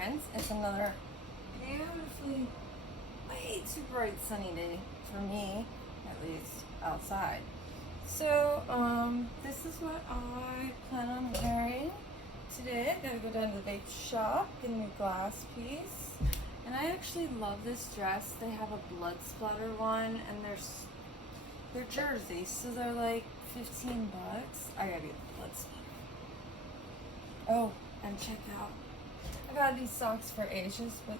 friends. It's another beautifully, way too bright sunny day for me, at least outside. So, this is what I plan on wearing today. I gotta go down to the vape shop, get a new glass piece. And I actually love this dress. They have a blood splatter one, and they're jerseys, so they're like $15. I gotta get the blood splatter. Oh, and check out, I got these socks for Asia's, but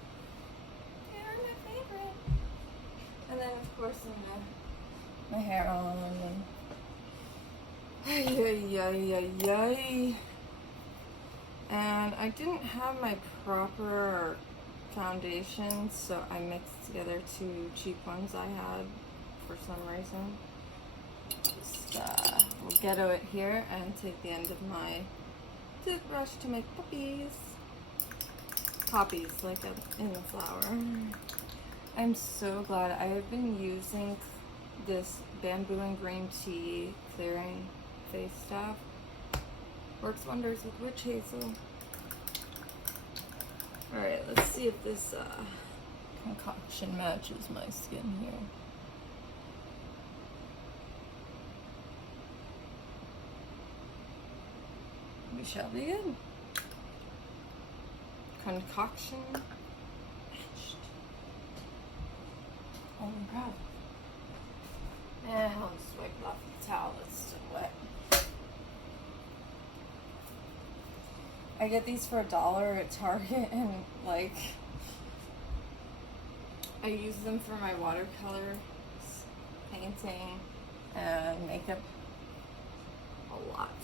they're my favorite. And then of course I'm gonna my hair on and and I didn't have my proper foundation, so I mixed together two cheap ones I had for some reason. Just we'll ghetto it here and take the end of my toothbrush to make poppies like in the flower. I'm so glad. I have been using this bamboo and green tea clearing face stuff. Works wonders with witch hazel. Alright, let's see if this concoction matches my skin here. We shall begin. Concoction matched. Oh, I'm proud. And I'll just wipe it off the towel that's still wet. I get these for $1 at Target, and like I use them for my watercolor painting and makeup a lot.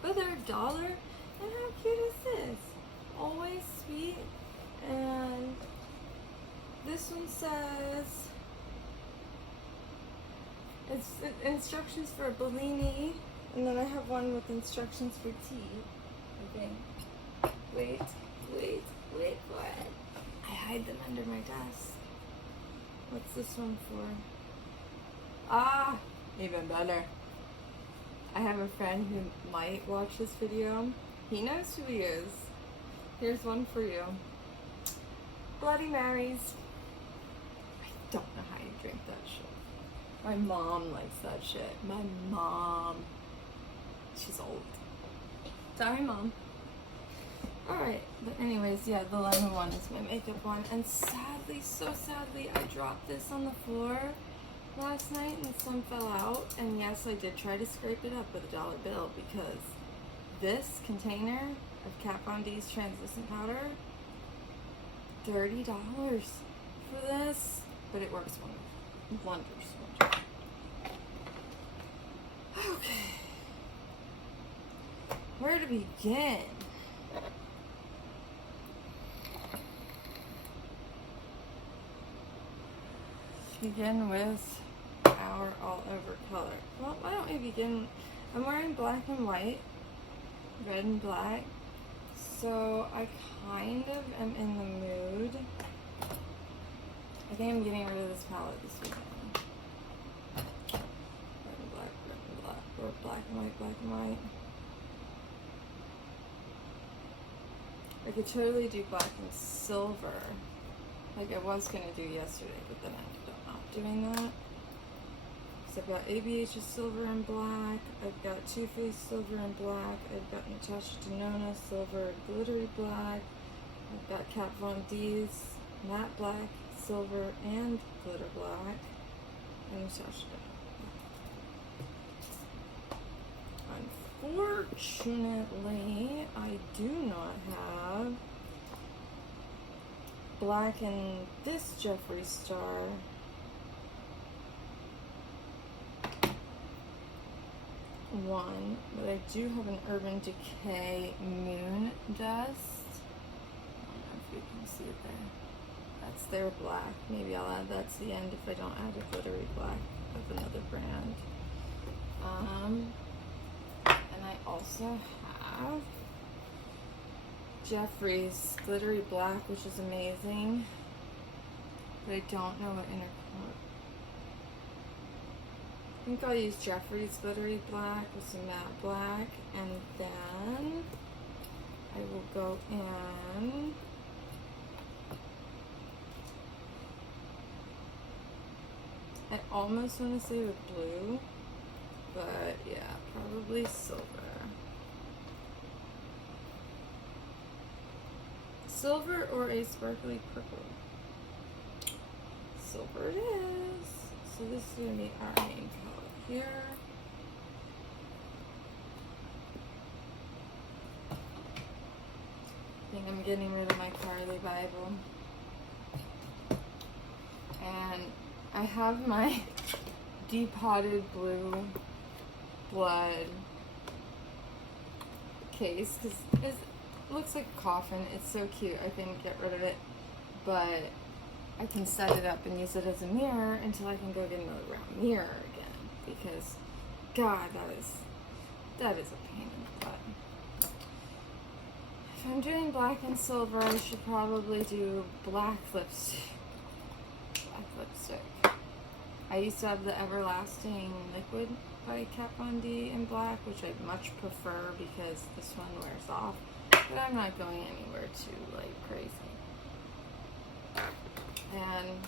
But they're $1, and how cute is this? Always sweet. And this one says it's instructions for Bellini, and then I have one with instructions for tea. Okay. Wait for it. I hide them under my desk. What's this one for? Ah, even better. I have a friend who might watch this video. He knows who he is. Here's one for you. Bloody Marys. I don't know how you drink that shit. My mom likes that shit. My mom. She's old. Sorry, Mom. Alright, but anyways, yeah, the lemon one is my makeup one. And sadly, so sadly, I dropped this on the floor last night and some fell out. And yes, I did try to scrape it up with a $1 bill, because this container of Kat Von D's translucent powder, $30 for this, but it works wonders. Okay, where to begin? Begin with our all over color. Well, why don't we begin? I'm wearing black and white, red and black, so I kind of am in the mood. I think I'm getting rid of this palette this weekend. Red and black, or black and white. I could totally do black and silver, like I was gonna do yesterday, but then I ended up not doing that. So I've got ABH's silver and black, I've got Too Faced silver and black, I've got Natasha Denona silver glittery black, I've got Kat Von D's matte black, silver, and glitter black, and Natasha Denona. Unfortunately, I do not have black in this Jeffree Star. One, but I do have an Urban Decay Moon Dust. I don't know if you can see it there. That's their black. Maybe I'll add that to the end if I don't add a glittery black of another brand. And I also have Jeffree's glittery black, which is amazing, but I don't know what intercolor. I think I'll use Jeffree's glittery black with some matte black, and then I will go in. I almost want to say with blue, but yeah, probably silver. Silver or a sparkly purple. Silver it is. So this is going to be our main color here. I think I'm getting rid of my Carly Bible. And I have my depotted blue blood case because it looks like a coffin. It's so cute. I couldn't get rid of it, but I can set it up and use it as a mirror until I can go get another round mirror again, because God, that is a pain in the butt. If I'm doing black and silver, I should probably do black lipstick. Black lipstick. I used to have the Everlasting Liquid by Kat Von D in black, which I much prefer because this one wears off. But I'm not going anywhere too crazy. And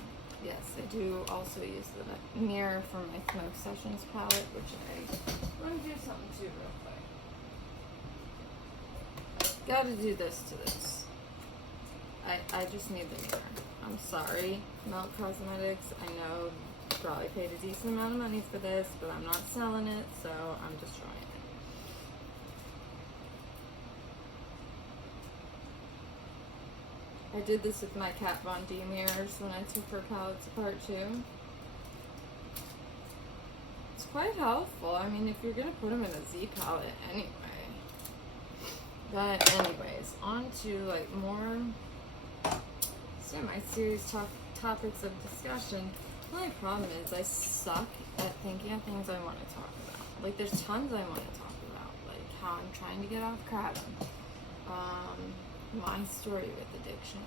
yes, I do also use the mirror for my Smoke Sessions palette, which I want to do something too real quick. Gotta do this to this. I just need the mirror. I'm sorry, Melt Cosmetics. I know you probably paid a decent amount of money for this, but I'm not selling it, so I'm destroying it. I did this with my Kat Von D mirrors when I took her palettes apart too. It's quite helpful. I mean, if you're gonna put them in a Z palette anyway. But anyways, on to more semi-serious topics of discussion. The only problem is I suck at thinking of things I want to talk about. There's tons I want to talk about, like how I'm trying to get off kratom, my story with addiction,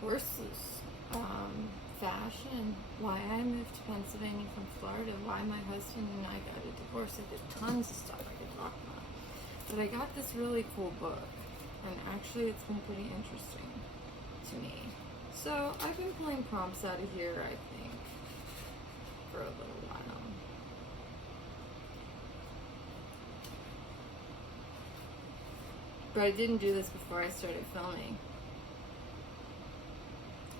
horses, fashion, why I moved to Pennsylvania from Florida, why my husband and I got a divorce. There's tons of stuff I could talk about. But I got this really cool book, and actually it's been pretty interesting to me. So I've been pulling prompts out of here, I think, for a little while. But I didn't do this before I started filming.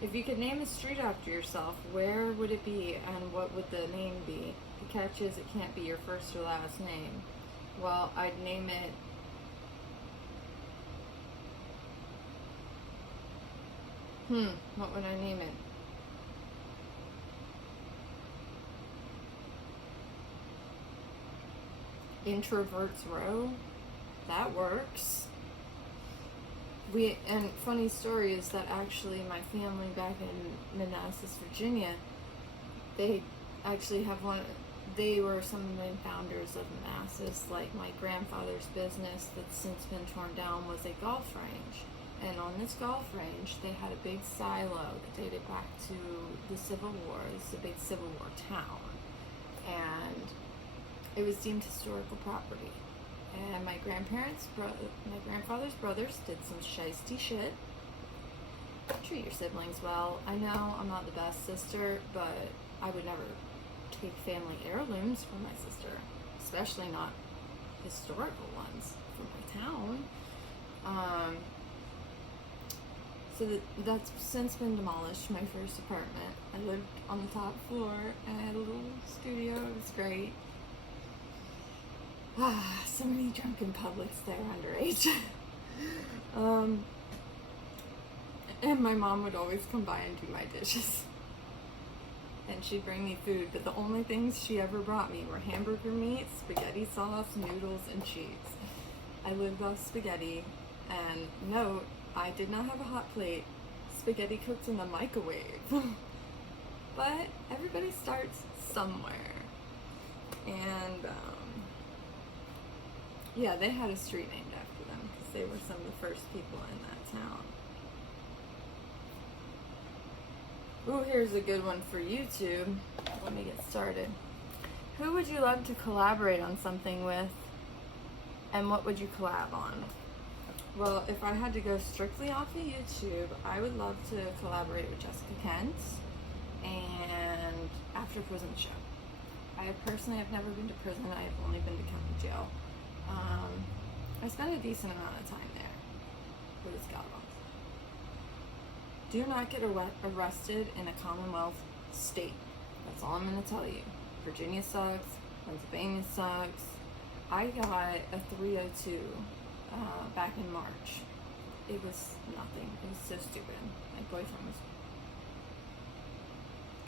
If you could name a street after yourself, where would it be and what would the name be? The catch is it can't be your first or last name. Well, I'd name it what would I name it? Introverts Row? That works. And funny story is that actually my family back in Manassas, Virginia, they actually have they were some of the founders of Manassas. Like my grandfather's business that's since been torn down was a golf range. And on this golf range, they had a big silo that dated back to the Civil War. It's a big Civil War town. And it was deemed historical property. And my grandfather's brothers did some shiesty shit. Treat your siblings well. I know I'm not the best sister, but I would never take family heirlooms from my sister, especially not historical ones from my town. So that's since been demolished, my first apartment. I lived on the top floor and I had a little studio. It was great. So many drunken publics there underage. And my mom would always come by and do my dishes. And she'd bring me food, but the only things she ever brought me were hamburger meat, spaghetti sauce, noodles, and cheese. I lived off spaghetti, and note, I did not have a hot plate. Spaghetti cooked in the microwave. But everybody starts somewhere. And, yeah, they had a street named after them because they were some of the first people in that town. Ooh, here's a good one for YouTube. Let me get started. Who would you love to collaborate on something with? And what would you collab on? Well, if I had to go strictly off of YouTube, I would love to collaborate with Jessica Kent and After Prison Show. I personally have never been to prison. I've only been to county jail. I spent a decent amount of time there. What is God wants? Do not get arrested in a Commonwealth state. That's all I'm going to tell you. Virginia sucks. Pennsylvania sucks. I got a 302 back in March. It was nothing. It was so stupid. My boyfriend was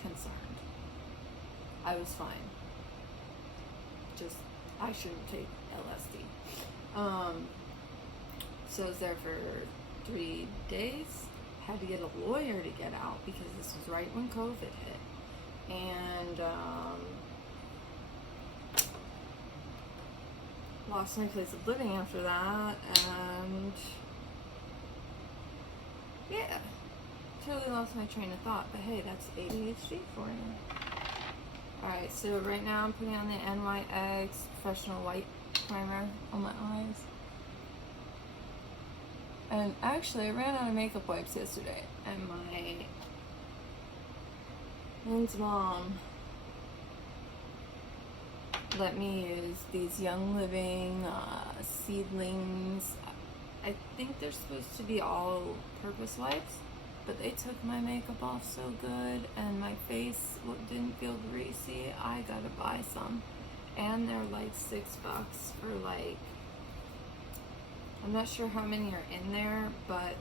concerned. I was fine. Just, I shouldn't take LSD. So I was there for 3 days. Had to get a lawyer to get out because this was right when COVID hit. And lost my place of living after that, and yeah, totally lost my train of thought. But hey, that's ADHD for you. Alright, so right now I'm putting on the NYX Professional White Primer on my eyes. And actually, I ran out of makeup wipes yesterday, and Lynn's mom let me use these Young Living seedlings. I think they're supposed to be all-purpose wipes, but they took my makeup off so good, and my face didn't feel greasy. I gotta buy some, and they're like $6 for like, I'm not sure how many are in there, but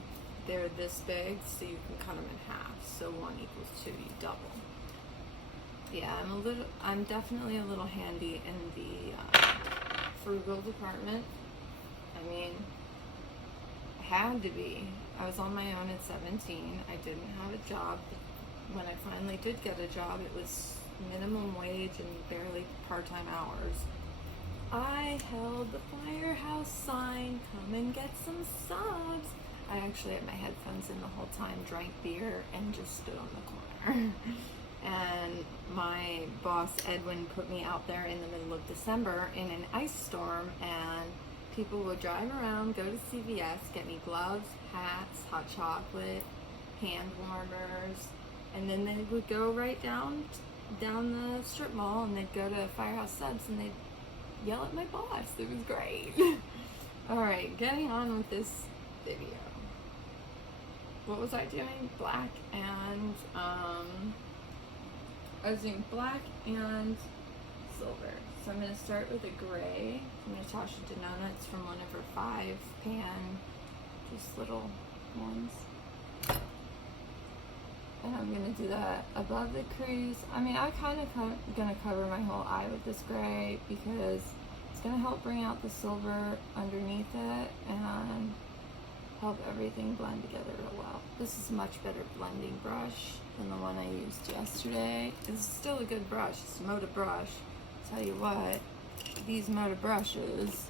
they're this big, so you can cut them in half. So 1 equals 2, you double. Yeah, I'm definitely a little handy in the frugal department. I mean, I had to be. I was on my own at 17. I didn't have a job. When I finally did get a job, it was minimum wage and barely part-time hours. I held the firehouse sign, come and get some subs. I actually had my headphones in the whole time, drank beer, and just stood on the corner. And my boss, Edwin, put me out there in the middle of December in an ice storm, and people would drive around, go to CVS, get me gloves, hats, hot chocolate, hand warmers, and then they would go right down the strip mall, and they'd go to Firehouse Subs, and they'd yell at my boss. It was great. Alright, getting on with this video. What was I doing? Black and, I was doing black and silver. So I'm going to start with a gray from Natasha Denona. It's from one of her 5-pan, just little ones. And I'm going to do that above the crease. I mean, I'm kind of going to cover my whole eye with this gray because it's going to help bring out the silver underneath it and help everything blend together real well. This is a much better blending brush than the one I used yesterday. It's still a good brush. It's a Moda brush. Tell you what, these Moda brushes,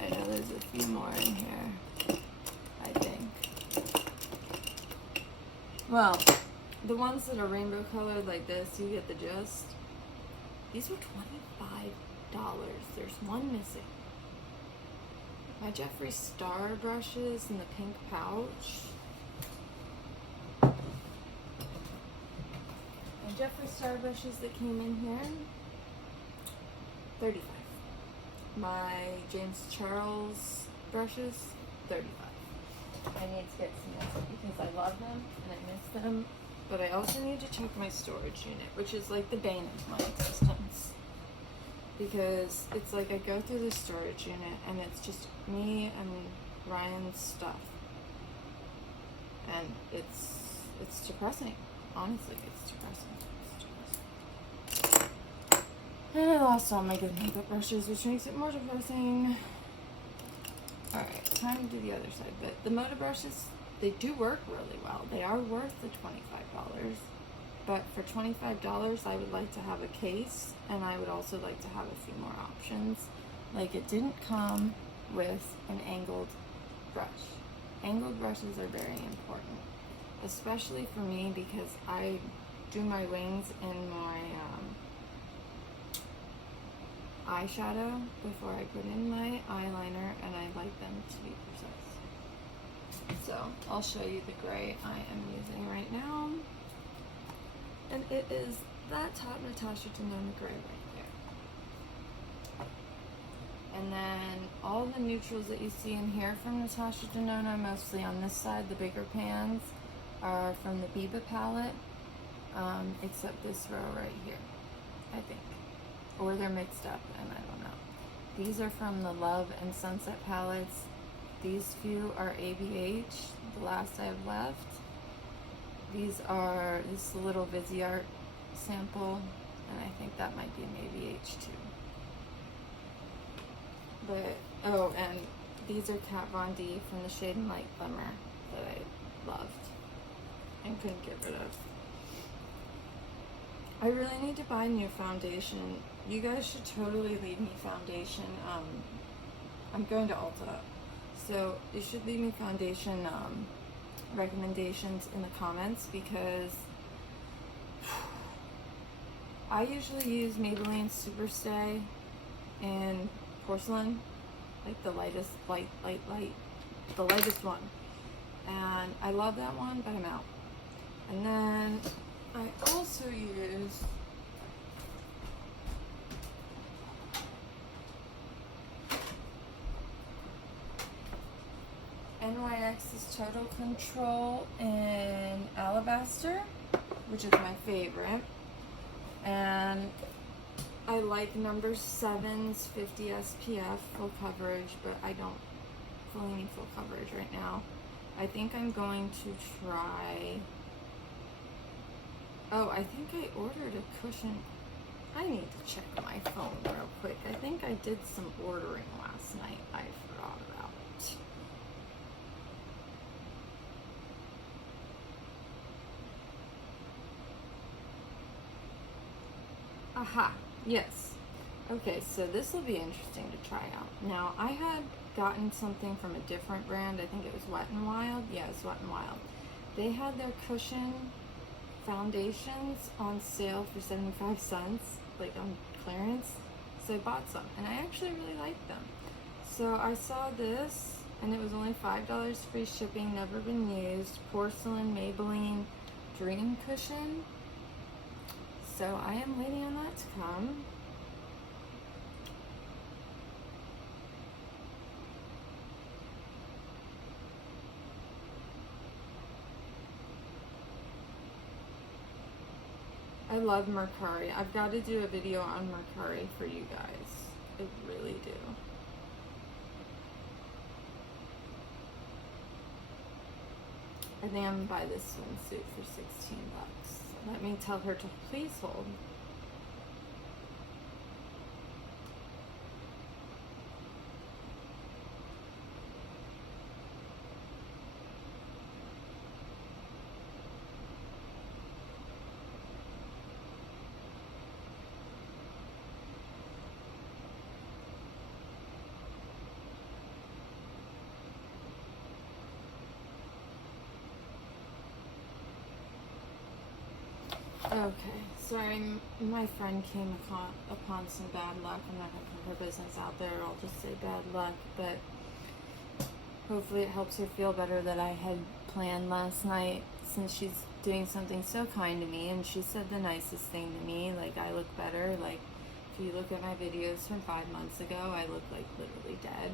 I know there's a few more in here, I think. Well, the ones that are rainbow colored like this, you get the gist. These were $25. There's one missing. My Jeffree Star brushes in the pink pouch. My Jeffree Star brushes that came in here, $35. My James Charles brushes, $35. I need to get some more because I love them and I miss them. But I also need to check my storage unit, which is like the bane of my existence. Because it's like I go through the storage unit and it's just me and Ryan's stuff. And it's depressing. Honestly, it's depressing. And I lost all my good makeup brushes, which makes it more depressing. Alright, time to do the other side. But the Moda brushes, they do work really well. They are worth the $25. But for $25, I would like to have a case, and I would also like to have a few more options. Like, it didn't come with an angled brush. Angled brushes are very important, especially for me because I do my wings in my eyeshadow before I put in my eyeliner, and I like them to be precise. So I'll show you the gray I am using right now. And it is that top Natasha Denona gray right there. And then all the neutrals that you see in here from Natasha Denona, mostly on this side, the bigger pans, are from the Biba palette, except this row right here, I think. Or they're mixed up, and I don't know. These are from the Love and Sunset palettes. These few are ABH, the last I have left. These are this little Viseart sample, and I think that might be an ABH too. But, oh, and these are Kat Von D from the Shade and Light Glimmer that I loved and couldn't get rid of. I really need to buy new foundation. You guys should totally leave me foundation. I'm going to Ulta, so you should leave me foundation recommendations in the comments, because I usually use Maybelline Superstay in porcelain, like the lightest, the lightest one. And I love that one, but I'm out. And then I also use NYX's Total Control in Alabaster, which is my favorite. And I like number 7's 50 SPF full coverage, but I don't fully need full coverage right now. I think I'm going to try... Oh, I think I ordered a cushion. I need to check my phone real quick. I think I did some ordering last night I forgot about. Aha, yes. Okay, so this will be interesting to try out. Now, I had gotten something from a different brand. I think it was Wet n Wild. Yeah, it's Wet n Wild. They had their cushion foundations on sale for 75 cents, like on clearance. So I bought some, and I actually really liked them. So I saw this, and it was only $5 free shipping, never been used, porcelain Maybelline Dream Cushion. So I am waiting on that to come. I love Mercari. I've got to do a video on Mercari for you guys. I really do. I think I'm gonna buy this swimsuit for 16 bucks. Let me tell her to please hold. Okay, sorry, my friend came upon some bad luck. I'm not going to put her business out there. I'll just say bad luck, but hopefully it helps her feel better that I had planned last night, since she's doing something so kind to me, and she said the nicest thing to me, like I look better. Like, if you look at my videos from 5 months ago, I look like literally dead.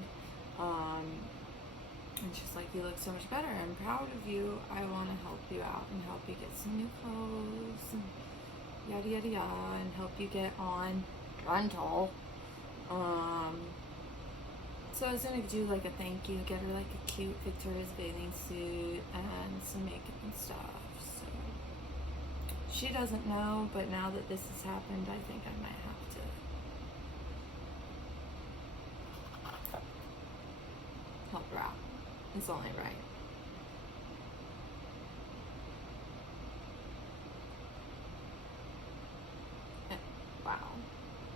And she's like, you look so much better. I'm proud of you. I want to help you out and help you get some new clothes and yada yada yada, and help you get on rental. So I was going to do like a thank you, get her like a cute Victoria's bathing suit and some makeup and stuff. So she doesn't know, but now that this has happened, I think I might have to help her out. It's only right. And, wow.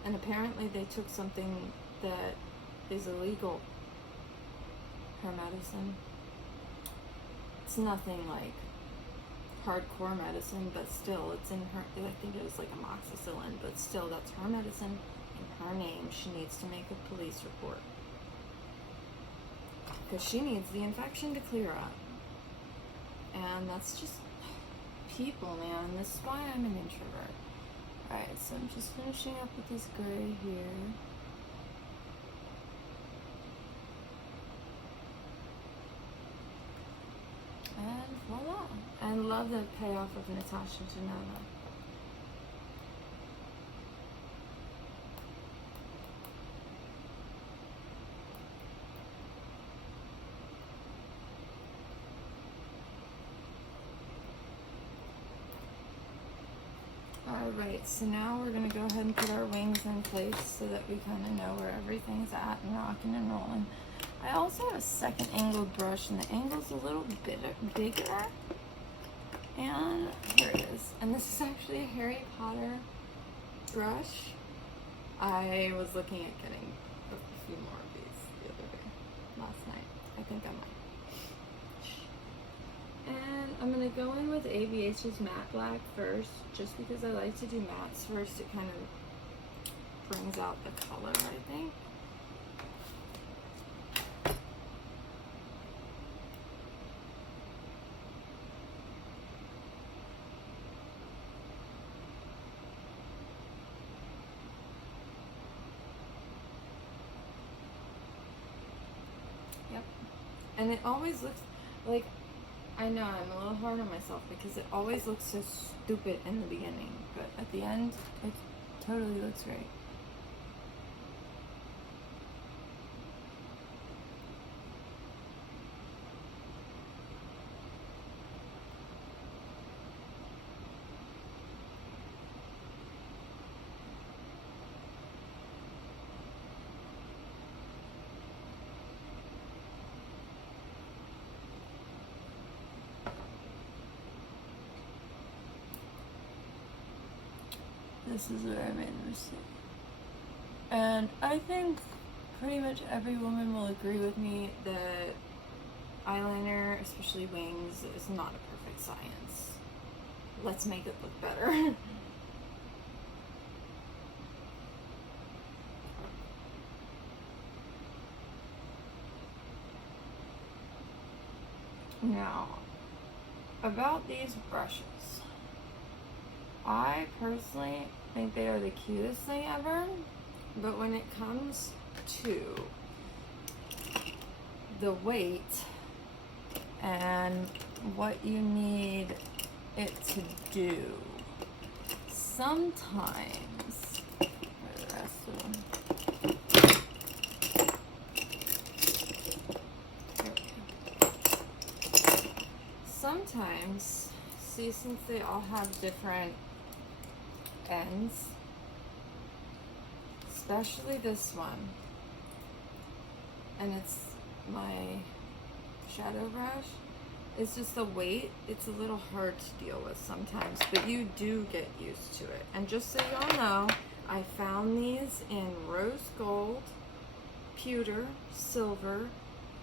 And apparently they took something that is illegal. Her medicine. It's nothing like hardcore medicine, but still, it's in her, I think it was like amoxicillin, but still, that's her medicine, in her name, she needs to make a police report. Because she needs the infection to clear up. And that's just people, man. This is why I'm an introvert. Alright, so I'm just finishing up with this gray here. And voila. And love the payoff of Natasha Denona. Alright, so now we're going to go ahead and put our wings in place so that we kind of know where everything's at and rocking and rolling. I also have a second angled brush, and the angle's a little bit bigger. And here it is. And this is actually a Harry Potter brush. I was looking at getting a few more of these the other day, last night. I think I might. And I'm going to go in with ABH's matte black first, just because I like to do mattes first. It kind of brings out the color, I think. Yep. And it always looks like, I know I'm a little hard on myself because it always looks so stupid in the beginning, but at the end, it totally looks great. This is where I made the mistake. And I think pretty much every woman will agree with me that eyeliner, especially wings, is not a perfect science. Let's make it look better. Now, about these brushes. I personally think they are the cutest thing ever, but when it comes to the weight and what you need it to do, sometimes, where are the rest of them? There we go. Sometimes, see, since they all have different ends, especially this one, and it's my shadow brush, it's just the weight, it's a little hard to deal with sometimes, but you do get used to it. And just so y'all know, I found these in rose gold, pewter, silver,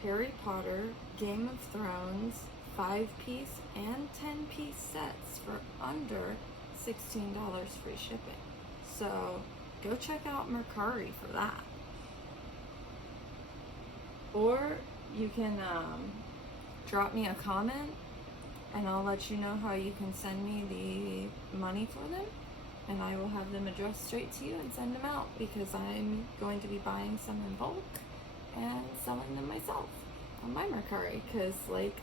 Harry Potter, Game of Thrones, 5-piece and 10-piece sets for under $16 free shipping. So go check out Mercari for that. Or you can drop me a comment and I'll let you know how you can send me the money for them, and I will have them addressed straight to you and send them out, because I'm going to be buying some in bulk and selling them myself on my Mercari, because like,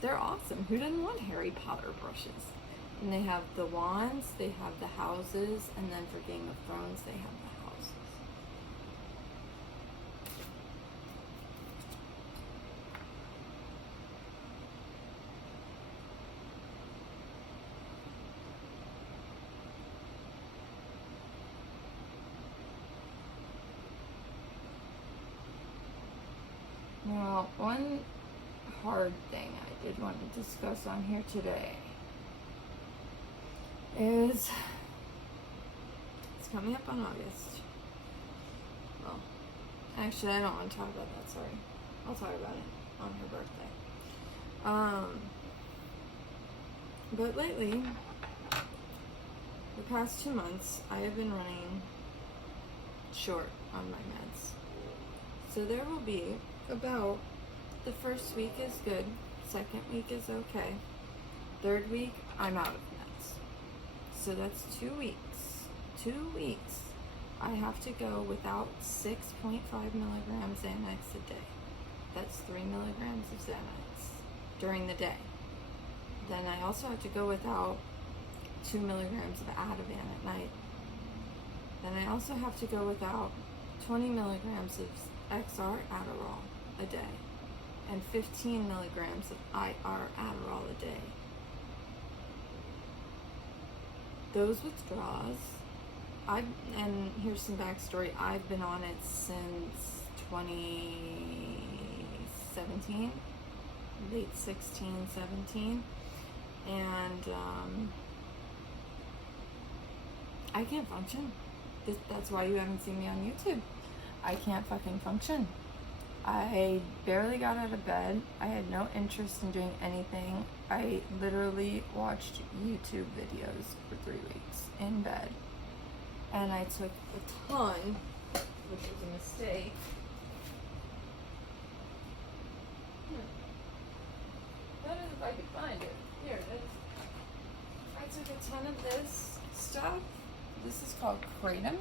they're awesome. Who doesn't want Harry Potter brushes? And they have the wands, they have the houses, and then for Game of Thrones, they have the houses. Now, one hard thing I did want to discuss on here today is, it's coming up on August. Well, actually, I don't want to talk about that, sorry. I'll talk about it on her birthday. But lately, the past 2 months, I have been running short on my meds. So there will be about, the first week is good, second week is okay, third week I'm out of meds. So that's 2 weeks. 2 weeks I have to go without 6.5 milligrams Xanax a day. That's 3 milligrams of Xanax during the day. Then I also have to go without 2 milligrams of Ativan at night. Then I also have to go without 20 milligrams of XR Adderall a day and 15 milligrams of IR Adderall a day. Those withdrawals, and here's some backstory, I've been on it since 2017, late 16, 17, and I can't function. That's why you haven't seen me on YouTube. I can't fucking function. I barely got out of bed. I had no interest in doing anything. I literally watched YouTube videos for 3 weeks in bed. And I took a ton, which was a mistake. That is if I could find it. Here it is. I took a ton of this stuff. This is called Kratom.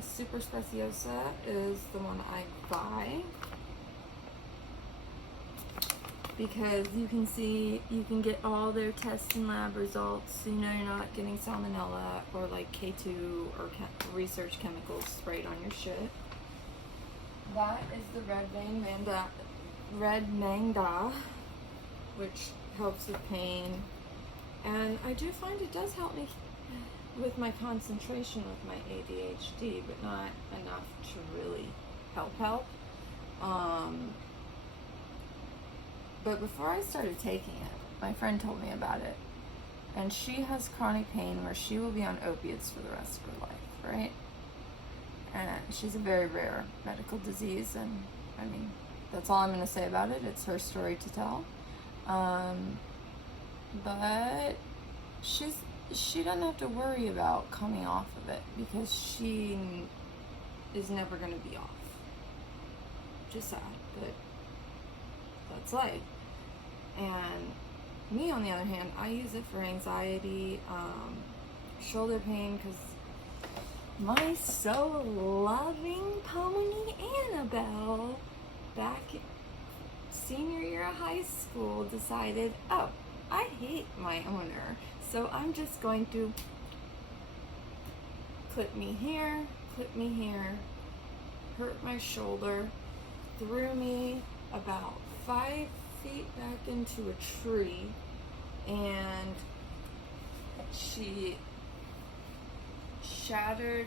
Super Speciosa is the one I buy because you can get all their test and lab results, so you know you're not getting salmonella or like K2 or research chemicals sprayed on your shit. That is the Red Mangda, which helps with pain, and I do find it does help me with my concentration with my ADHD, but not enough to really help. But before I started taking it, my friend told me about it, and she has chronic pain where she will be on opiates for the rest of her life, right? And she's a very rare medical disease, and I mean, that's all I'm going to say about it. It's her story to tell. But she doesn't have to worry about coming off of it because she is never going to be off. Just sad, but that's life. And me, on the other hand, I use it for anxiety, shoulder pain, because my so loving pony Annabelle, back senior year of high school, decided, oh, I hate my owner, so I'm just going to clip me here, hurt my shoulder, threw me about 5 feet back into a tree, and she shattered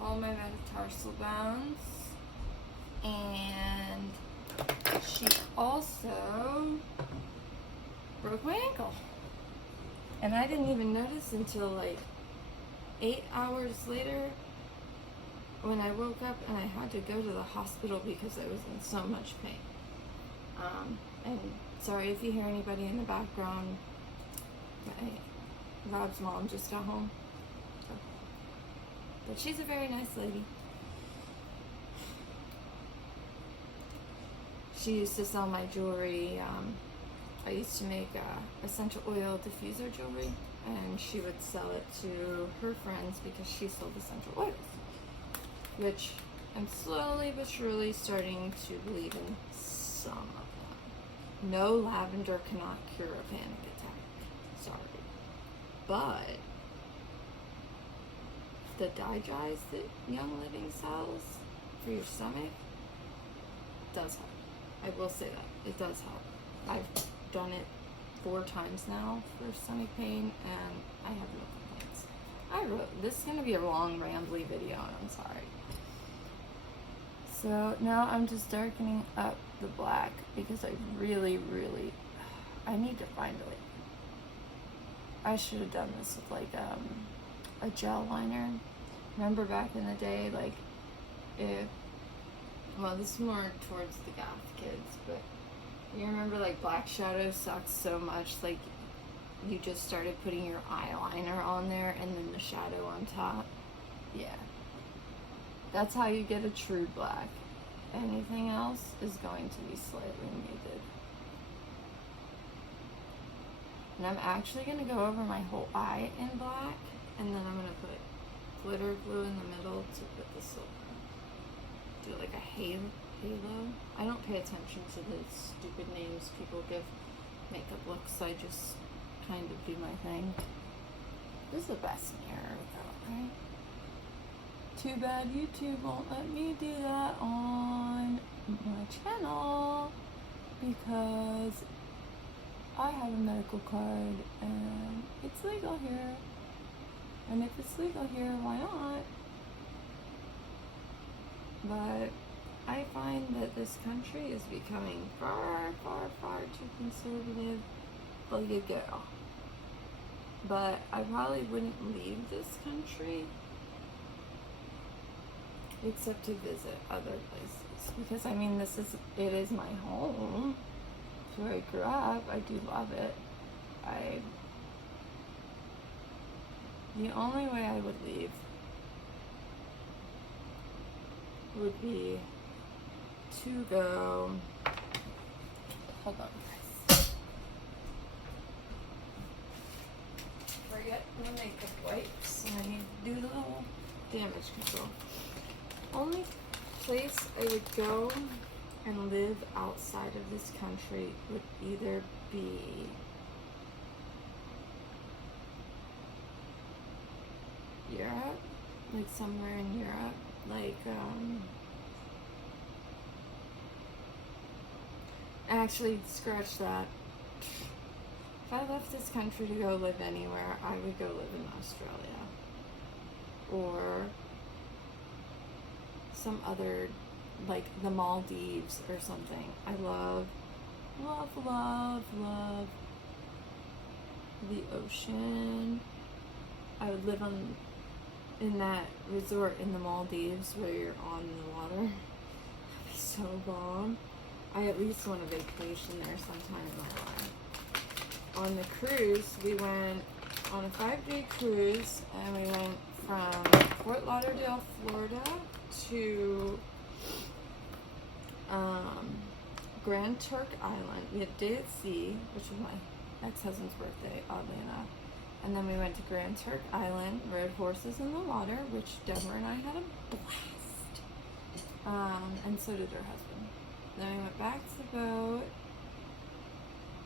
all my metatarsal bones, and she also broke my ankle. And I didn't even notice until like 8 hours later when I woke up and I had to go to the hospital because I was in so much pain. And sorry if you hear anybody in the background. Rob's mom just got home. So. But she's a very nice lady. She used to sell my jewelry. I used to make essential oil diffuser jewelry, and she would sell it to her friends because she sold essential oils, which I'm slowly but surely starting to believe in some of them. No, lavender cannot cure a panic attack. Sorry. But the digest that Young Living sells for your stomach does help. I will say that. It does help. I've done it 4 times now for stomach pain, and I have no complaints. This is going to be a long, rambly video, and I'm sorry. So now I'm just darkening up the black because I really, I need to find it. I should have done this with like a gel liner. Remember back in the day, like this is more towards the goth kids, but you remember like black shadow sucks so much, like you just started putting your eyeliner on there and then the shadow on top. Yeah. That's how you get a true black. Anything else is going to be slightly muted. And I'm actually going to go over my whole eye in black, and then I'm going to put glitter glue in the middle to put the silver. Do like a halo. I don't pay attention to the stupid names people give makeup looks, so I just kind of do my thing. This is the best mirror though, right? Too bad YouTube won't let me do that on my channel because I have a medical card and it's legal here. And if it's legal here, why not? But I find that this country is becoming far, far, far too conservative. Well, you go. But I probably wouldn't leave this country except to visit other places. Because I mean, it is my home. It's where I grew up. I do love it. The only way I would leave would be to go, hold on guys, forget my makeup wipes, and I need to do the little damage control. Only place I would go and live outside of this country would either be Europe, like somewhere in Europe, like actually scratch that. If I left this country to go live anywhere, I would go live in Australia or some other, like the Maldives or something. I love the ocean. I would live in that resort in the Maldives where you're on the water. That'd be so bomb. I at least want a vacation there sometime in my life. On the cruise, we went on a 5-day cruise, and we went from Fort Lauderdale, Florida to Grand Turk Island. We had a day at sea, which was my ex-husband's birthday, oddly enough. And then we went to Grand Turk Island, rode horses in the water, which Deborah and I had a blast. And so did her husband. Then we went back to the boat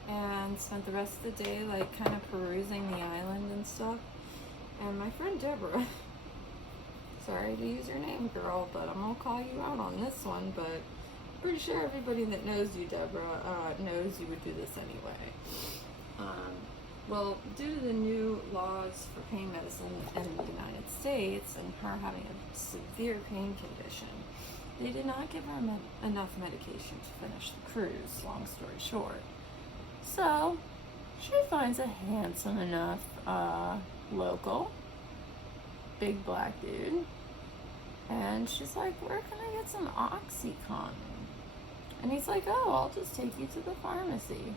and spent the rest of the day like kind of perusing the island and stuff. And my friend Deborah, sorry to use your name, girl, but I'm gonna call you out on this one, but I'm pretty sure everybody that knows you, Deborah, knows you would do this anyway. Well, due to the new laws for pain medicine in the United States and her having a severe pain condition, they did not give her enough medication to finish the cruise, long story short. So, she finds a handsome enough local, big black dude, and she's like, where can I get some OxyContin? And he's like, oh, I'll just take you to the pharmacy.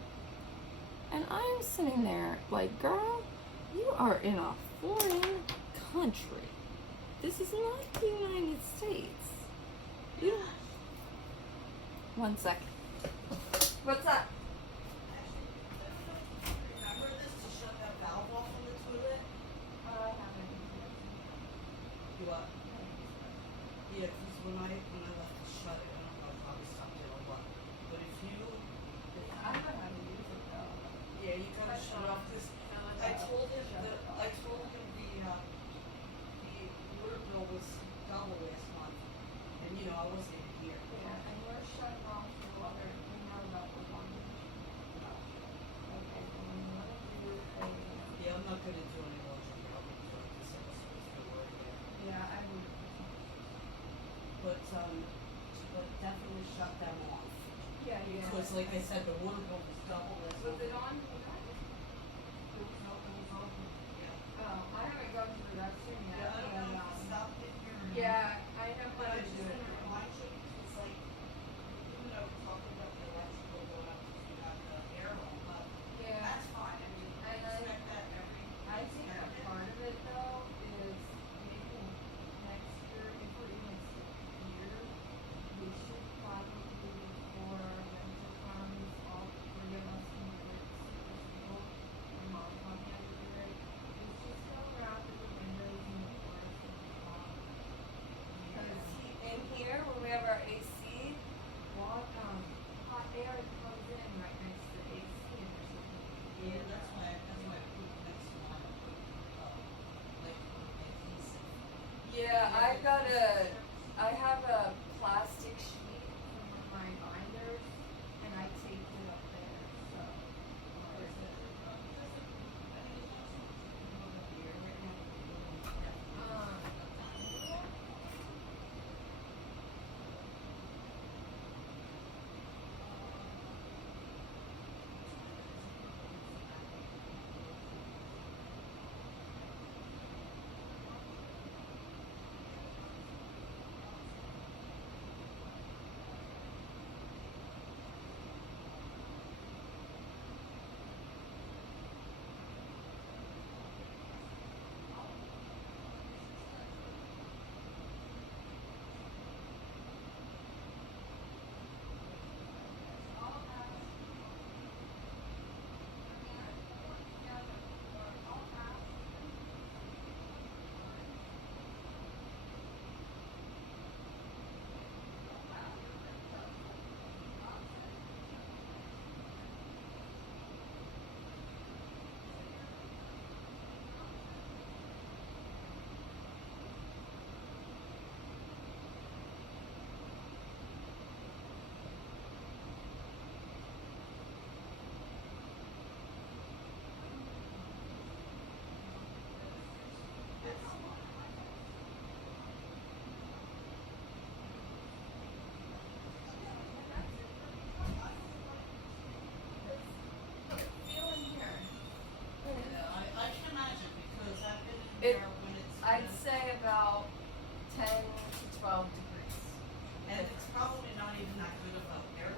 And I'm sitting there like, girl, you are in a foreign country. This is not the United States. One second. What's that? Remember this to shut that valve off on the toilet? I haven't. You what? Yeah, because when I left to shut it, I don't know if I was stuck there or what. But if you, I don't know how to use it though. yeah, you gotta shut it off. Because I told him the water bill was double last month, and you know I wasn't even here. Yeah, and we're shutting off the water. We know that we're on. No. Okay, then what do you do? Yeah, I'm not gonna do any laundry. I'll be doing this episode. Don't worry there. Yeah, I would. But definitely shut them off. Yeah. Because like I said, the water bill was double last month. Was it on? It was on. Yeah. Oh, I haven't gone through that soon yet. Yeah, I don't know if it stopped it here or not. Yeah, I know But how I to just do want it. to remind you, because like, even though we're talking about the electrical going up because we got the air on, but Yeah. that's fine. I mean, I expect that every. I think a part of it though is maybe next year, if we're even still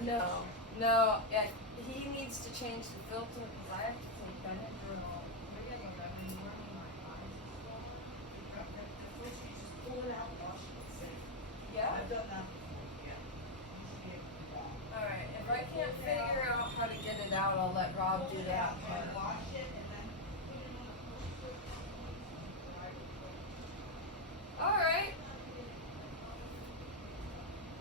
No. Yeah, he needs to change the filter because I have to take Benadryl. Pull it out, wash it, safe. Yeah? I've done that before, yeah. You should be able to do that. Alright, if I can't figure out how to get it out, I'll let Rob do that part. And wash it and then put it on the poster. Alright.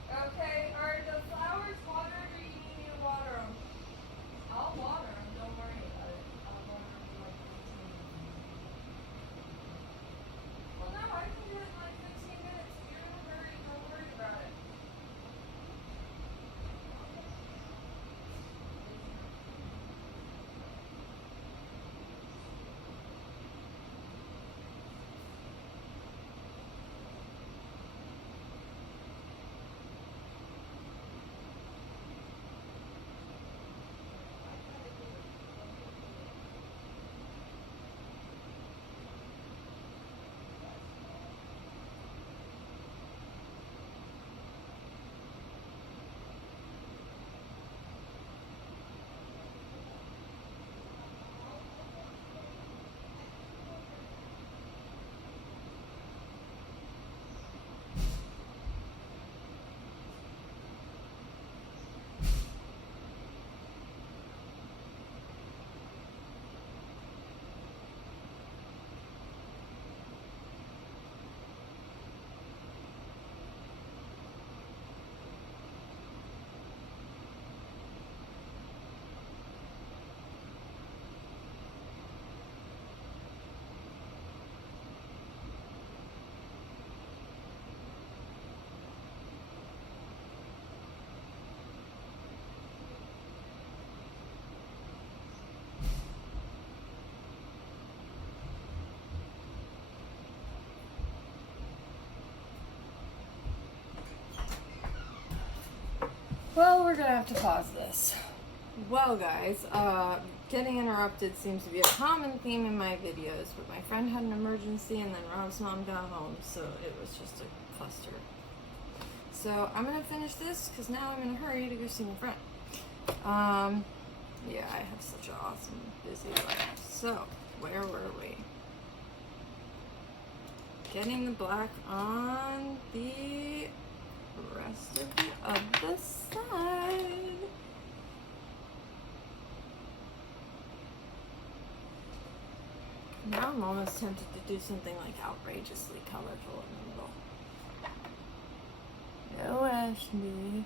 Okay, are the flowers watered or you need me to water them? I'll water them, don't worry about it. I'll water them in like 15 minutes. Well, no, I can do it in like 15 minutes. If you're in a hurry, don't worry about it. Well, we're gonna have to pause this. Well, guys, getting interrupted seems to be a common theme in my videos, but my friend had an emergency and then Rob's mom got home, so it was just a cluster. So I'm gonna finish this because now I'm in a hurry to go see my friend. Yeah, I have such an awesome, busy life. So, where were we? Getting the black on the rest of the other side. Now I'm almost tempted to do something like outrageously colorful in the middle. No, Ashley.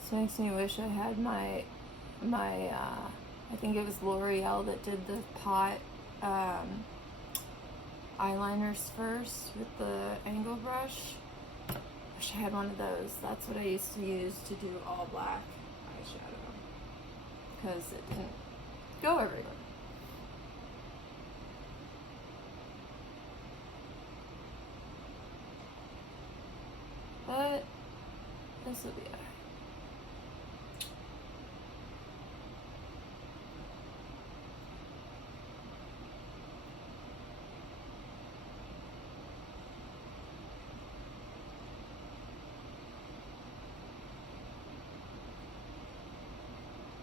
This makes me wish I had my I think it was L'Oreal that did the pot eyeliners first with the angle brush. Wish I had one of those. That's what I used to use to do all black eyeshadow because it didn't go everywhere. But this will be alright.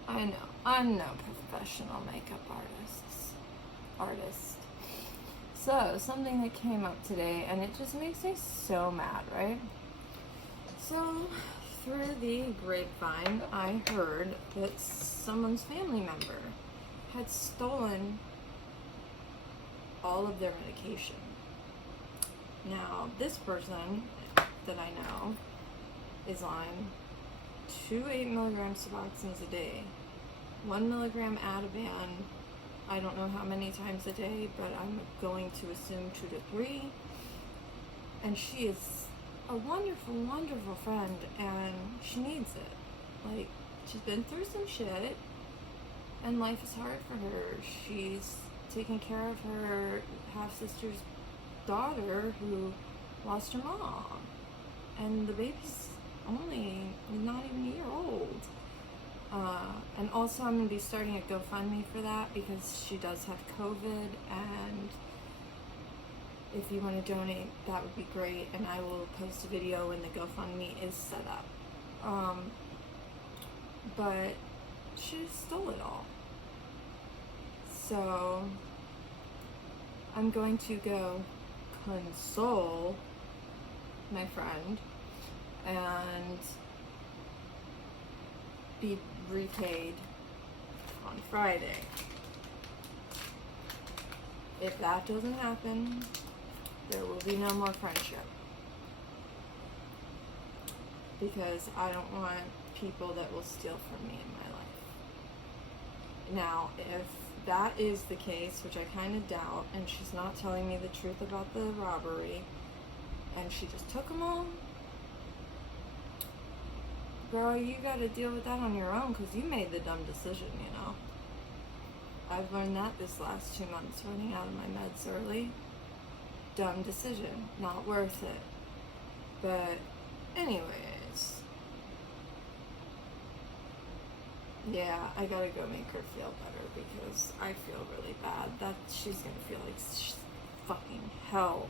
I know, I'm no professional makeup artist. So, something that came up today, and it just makes me so mad, right? So, through the grapevine, I heard that someone's family member had stolen all of their medication. Now, this person that I know is on 2 8-milligram Suboxones a day, 1 milligram Ativan, I don't know how many times a day, but I'm going to assume 2 to 3. And she is a wonderful, wonderful friend, and she needs it. Like, she's been through some shit, and life is hard for her. She's taking care of her half-sister's daughter who lost her mom. And the baby's only not even a year old. And also I'm going to be starting a GoFundMe for that because she does have COVID, and if you want to donate, that would be great, and I will post a video when the GoFundMe is set up. But she stole it all. So I'm going to go console my friend and be repaid on Friday. If that doesn't happen, there will be no more friendship. Because I don't want people that will steal from me in my life. Now, if that is the case, which I kind of doubt, and she's not telling me the truth about the robbery, and she just took them all, girl, you gotta deal with that on your own, because you made the dumb decision, you know. I've learned that this last 2 months, running out of my meds early. Dumb decision, not worth it. But anyways, yeah, I gotta go make her feel better, because I feel really bad that she's gonna feel like she's fucking hell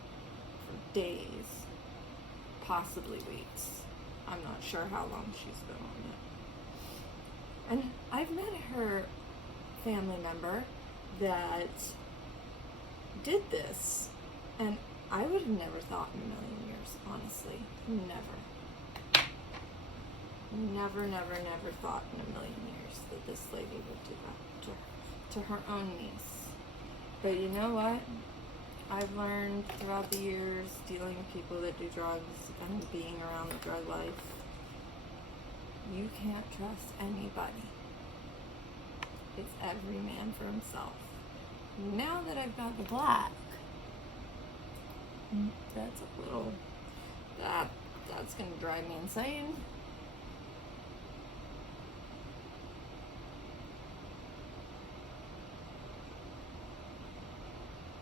for days, possibly weeks. I'm not sure how long she's been on it. And I've met her family member that did this, and I would have never thought in a million years, honestly. Never thought in a million years that this lady would do that to her own niece. But you know what? I've learned throughout the years dealing with people that do drugs and being around the drug life, you can't trust anybody. It's every man for himself. Now that I've got the black, that's a little, that's gonna drive me insane.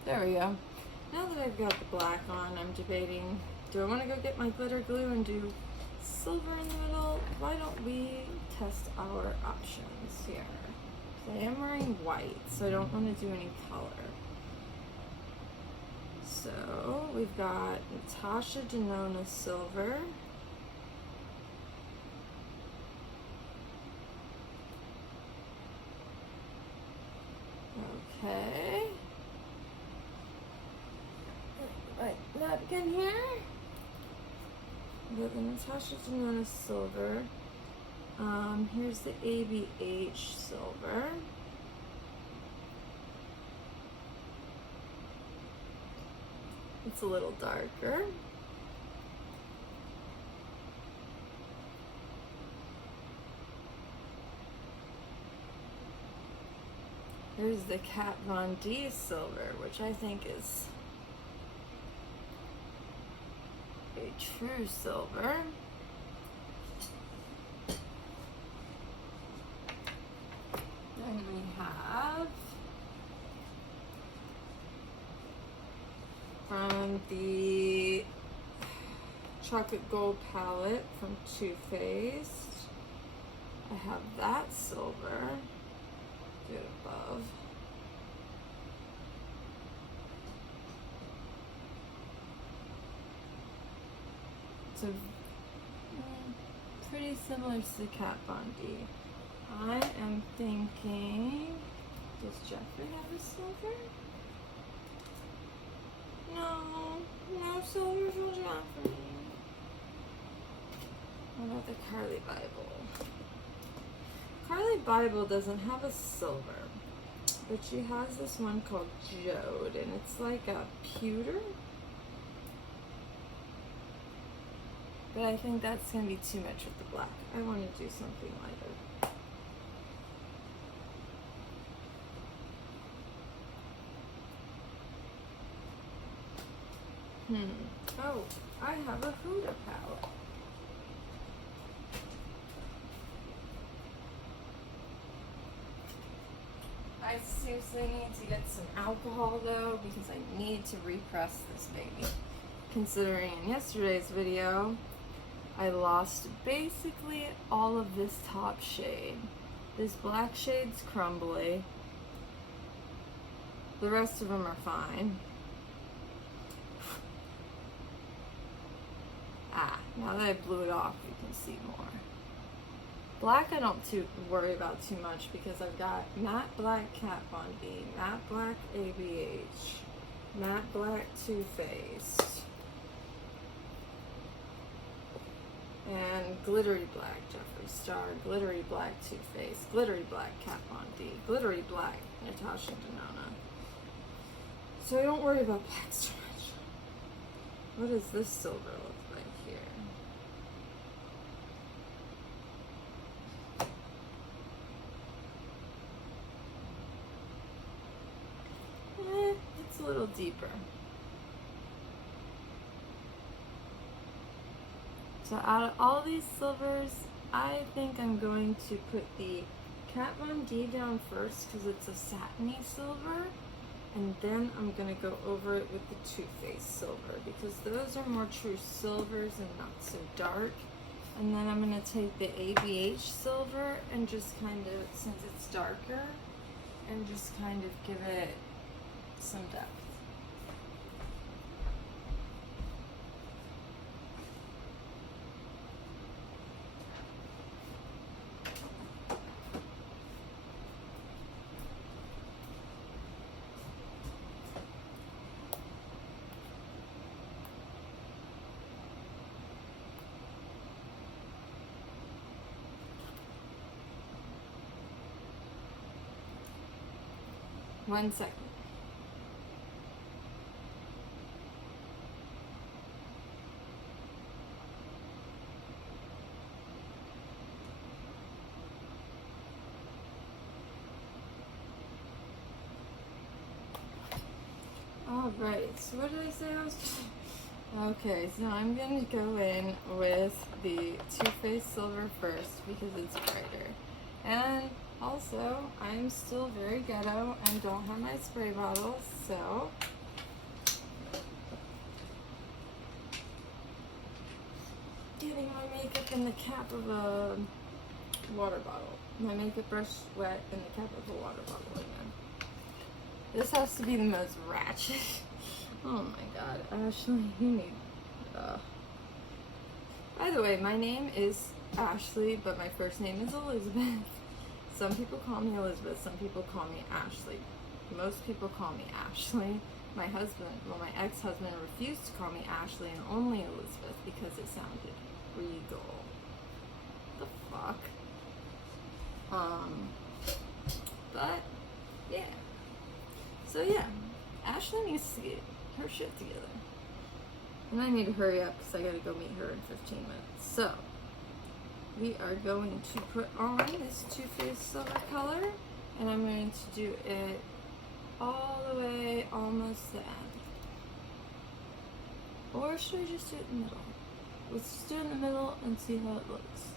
There we go. Now that I've got the black on, I'm debating, do I want to go get my glitter glue and do silver in the middle? Why don't we test our options here? So I am wearing white, so I don't want to do any color. So we've got Natasha Denona silver. Okay. Right, napkin here. We've got the Natasha Denona silver. Here's the ABH silver. It's a little darker. Here's the Kat Von D silver, which I think is a true silver. Then we have from the Chocolate Gold palette from Too Faced, I have that silver. Do it above. So pretty similar to the Kat Von D. I am thinking, does Jeffrey have a silver? No silver for Jeffrey. What about the Carly Bible? Carly Bible doesn't have a silver, but she has this one called Jode, and it's like a pewter. But I think that's going to be too much with the black. I want to do something lighter. Oh, I have a Huda palette. I seriously need to get some alcohol though, because I need to repress this baby. Considering in yesterday's video, I lost basically all of this top shade. This black shade's crumbly. The rest of them are fine. Now that I blew it off, you can see more. Black I don't worry about too much because I've got matte black Kat Von D, matte black ABH, matte black Too Faced, and glittery black Jeffree Star, glittery black Too Faced, glittery black Kat Von D, glittery black Natasha Denona. So I don't worry about blacks too much. What does this silver look like here? It's a little deeper. So out of all these silvers, I think I'm going to put the Kat Von D down first because it's a satiny silver, and then I'm going to go over it with the Too Faced silver because those are more true silvers and not so dark. And then I'm going to take the ABH silver and just kind of, since it's darker, and just kind of give it some depth. One second. All right, so what did I say I was doing? Okay, so I'm going to go in with the Too Faced silver first because it's brighter. And also, I'm still very ghetto and don't have my spray bottles, so getting my makeup in the cap of a water bottle. My makeup brush wet in the cap of a water bottle again. This has to be the most ratchet. Oh my god, Ashley, you need. By the way, my name is Ashley, but my first name is Elizabeth. Some people call me Elizabeth, some people call me Ashley. Most people call me Ashley. My husband, well, my ex-husband refused to call me Ashley and only Elizabeth because it sounded regal. The fuck? But, yeah. So yeah, Ashley needs to get her shit together. And I need to hurry up because I gotta go meet her in 15 minutes. So, we are going to put on this Too Faced silver color, and I'm going to do it all the way almost the end. Or should I just do it in the middle? Let's just do it in the middle and see how it looks.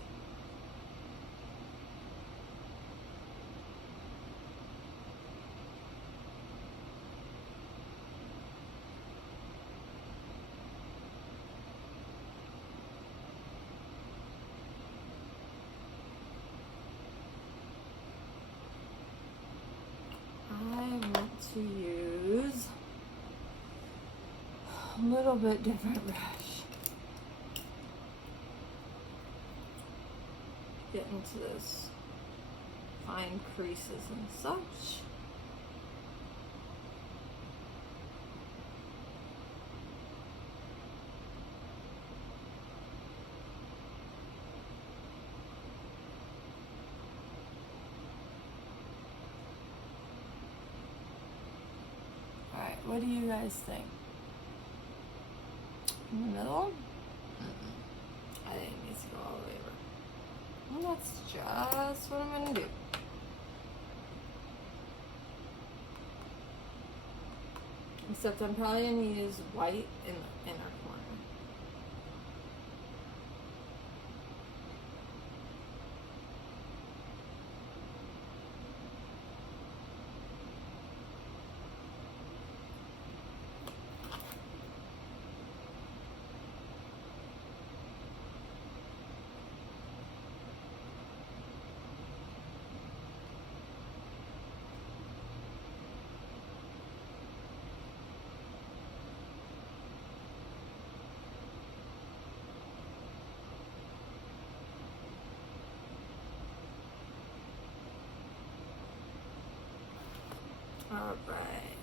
To use a little bit different brush. Get into those fine creases and such. What do you guys think? In the middle? I think it needs to go all the way over. And that's just what I'm going to do. Except I'm probably going to use white in the inner corner. Alright.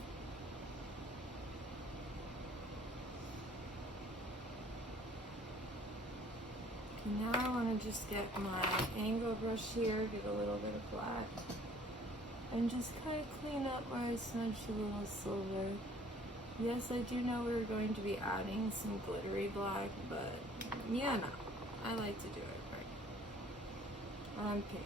Now I want to just get my angle brush here, get a little bit of black, and just kind of clean up where I smudged a little silver. Yes, I do know we're going to be adding some glittery black, but yeah, no, I like to do it right. I'm picky.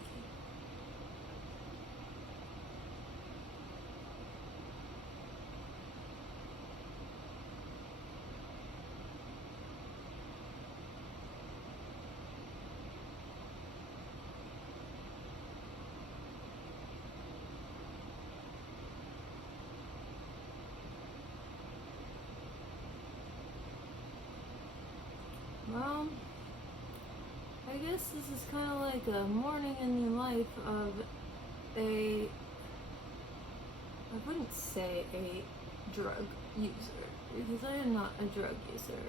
Well, I guess this is kind of like a morning in the life of I wouldn't say a drug user, because I am not a drug user.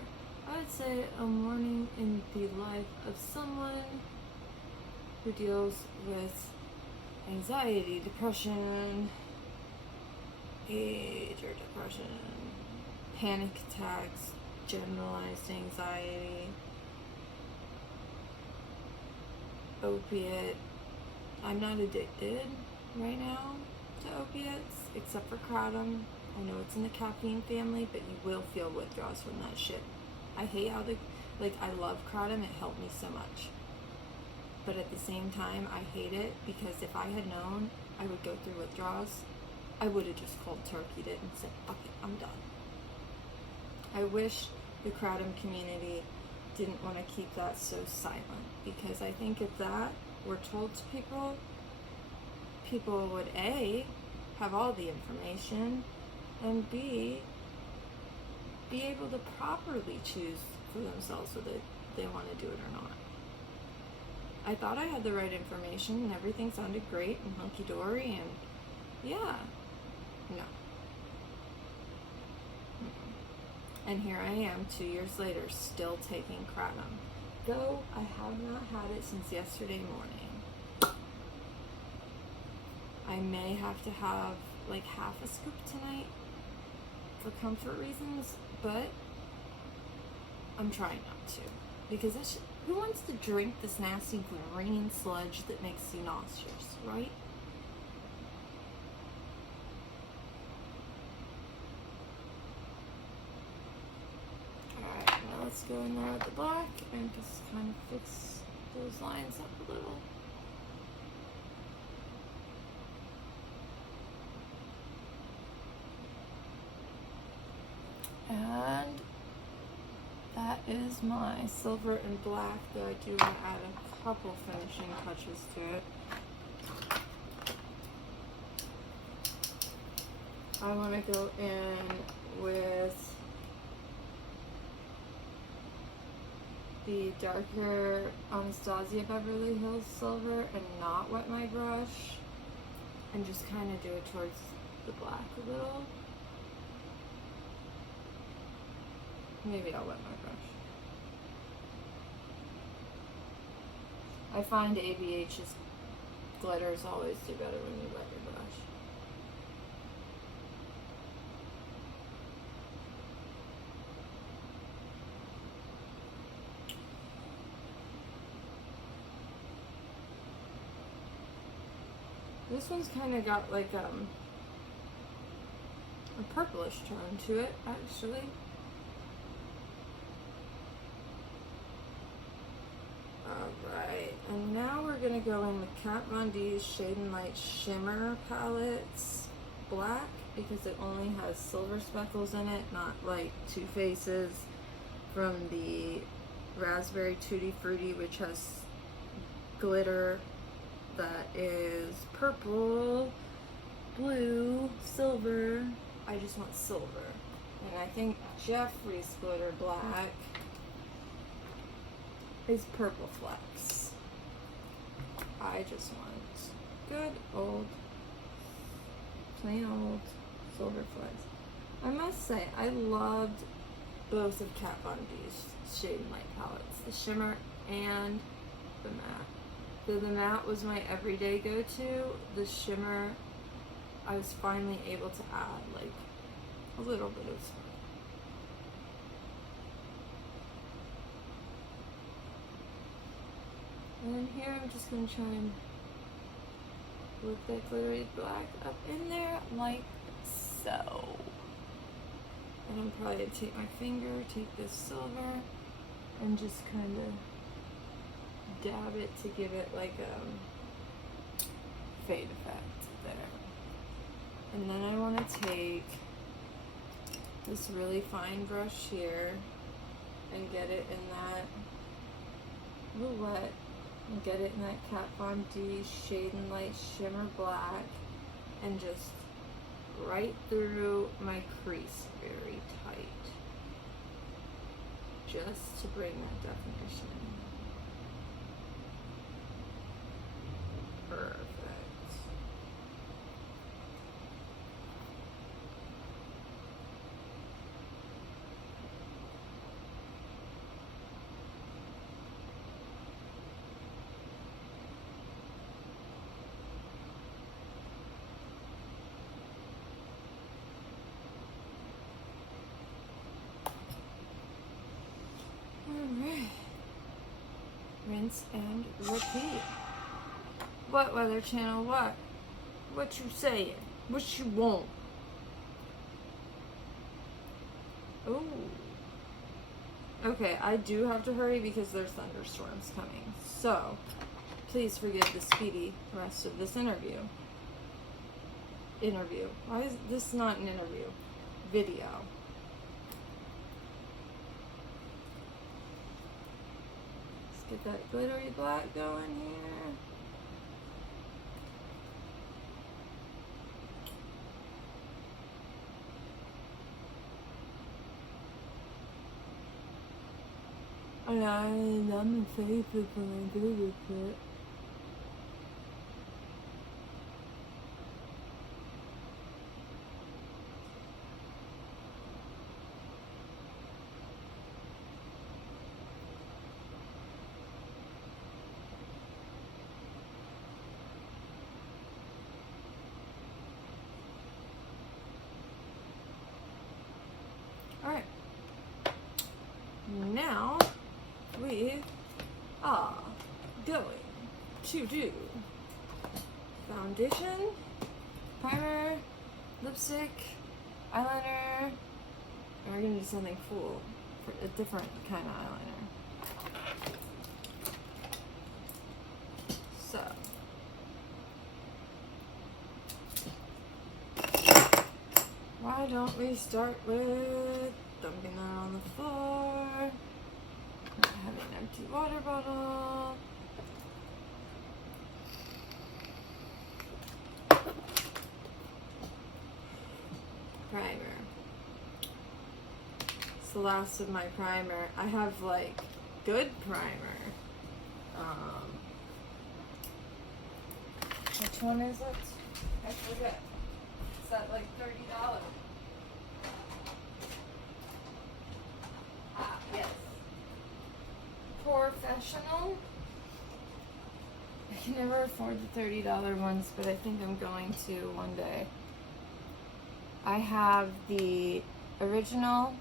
I would say a morning in the life of someone who deals with anxiety, depression, major depression, panic attacks, generalized anxiety, opiate. I'm not addicted right now to opiates, except for kratom. I know it's in the caffeine family, but you will feel withdrawals from that shit. I hate how I love kratom, it helped me so much. But at the same time, I hate it because if I had known I would go through withdrawals, I would have just cold turkeyed it and said, fuck it, I'm done. I wish the kratom community didn't want to keep that so silent, because I think if that were told to people, people would A, have all the information, and B, be able to properly choose for themselves whether they want to do it or not. I thought I had the right information and everything sounded great and hunky-dory, and yeah, no. And here I am 2 years later still taking kratom, though I have not had it since yesterday morning. I may have to have like half a scoop tonight for comfort reasons, but I'm trying not to, because who wants to drink this nasty green sludge that makes you nauseous, right? Alright, now let's go in there with the black and just kind of fix those lines up a little. And that is my silver and black, though I do want to add a couple finishing touches to it. I want to go in with the darker Anastasia Beverly Hills silver and not wet my brush, and just kind of do it towards the black a little. Maybe I'll wet my brush. I find ABH's glitters always do better when you wet your brush. This one's kind of got like a purplish tone to it, actually. Alright, and now we're going to go in with Kat Von D's Shade and Light Shimmer Palettes black, because it only has silver speckles in it, not like Too Faced's from the Raspberry Tutti Frutti, which has glitter that is purple, blue, silver. I just want silver. And I think Jeffrey's glitter black is Purple Flex. I just want good old, plain old silver flex. I must say, I loved both of Kat Von D's Shade and Light palettes, the shimmer and the matte. Though the matte was my everyday go-to, the shimmer I was finally able to add like a little bit of sparkle. And then here I'm just going to try and work that glittery black up in there like so. And I'm probably going to take my finger, take this silver, and just kind of dab it to give it like a fade effect there. And then I want to take this really fine brush here and get it in that, a little wet, and get it in that Kat Von D Shade and Light Shimmer Black, and just right through my crease very tight, just to bring that definition. Perfect. Alright. Rinse and repeat. What, Weather Channel? What? What you saying? What you want? Ooh. Okay, I do have to hurry because there's thunderstorms coming. So, please forgive the speedy rest of this interview. Why is this not an interview? Video. Let's get that glittery black going here. And I'm faith when I do with it. Alright. Now we are going to do foundation, primer, lipstick, eyeliner, and we're going to do something cool for a different kind of eyeliner. So, why don't we start with dumping that on the floor? I have an empty water bottle. Primer. It's the last of my primer. I have like good primer. Which one is it? I forget. It's at like $30. Ah, yes. Professional. I can never afford the $30 ones, but I think I'm going to one day. I have the original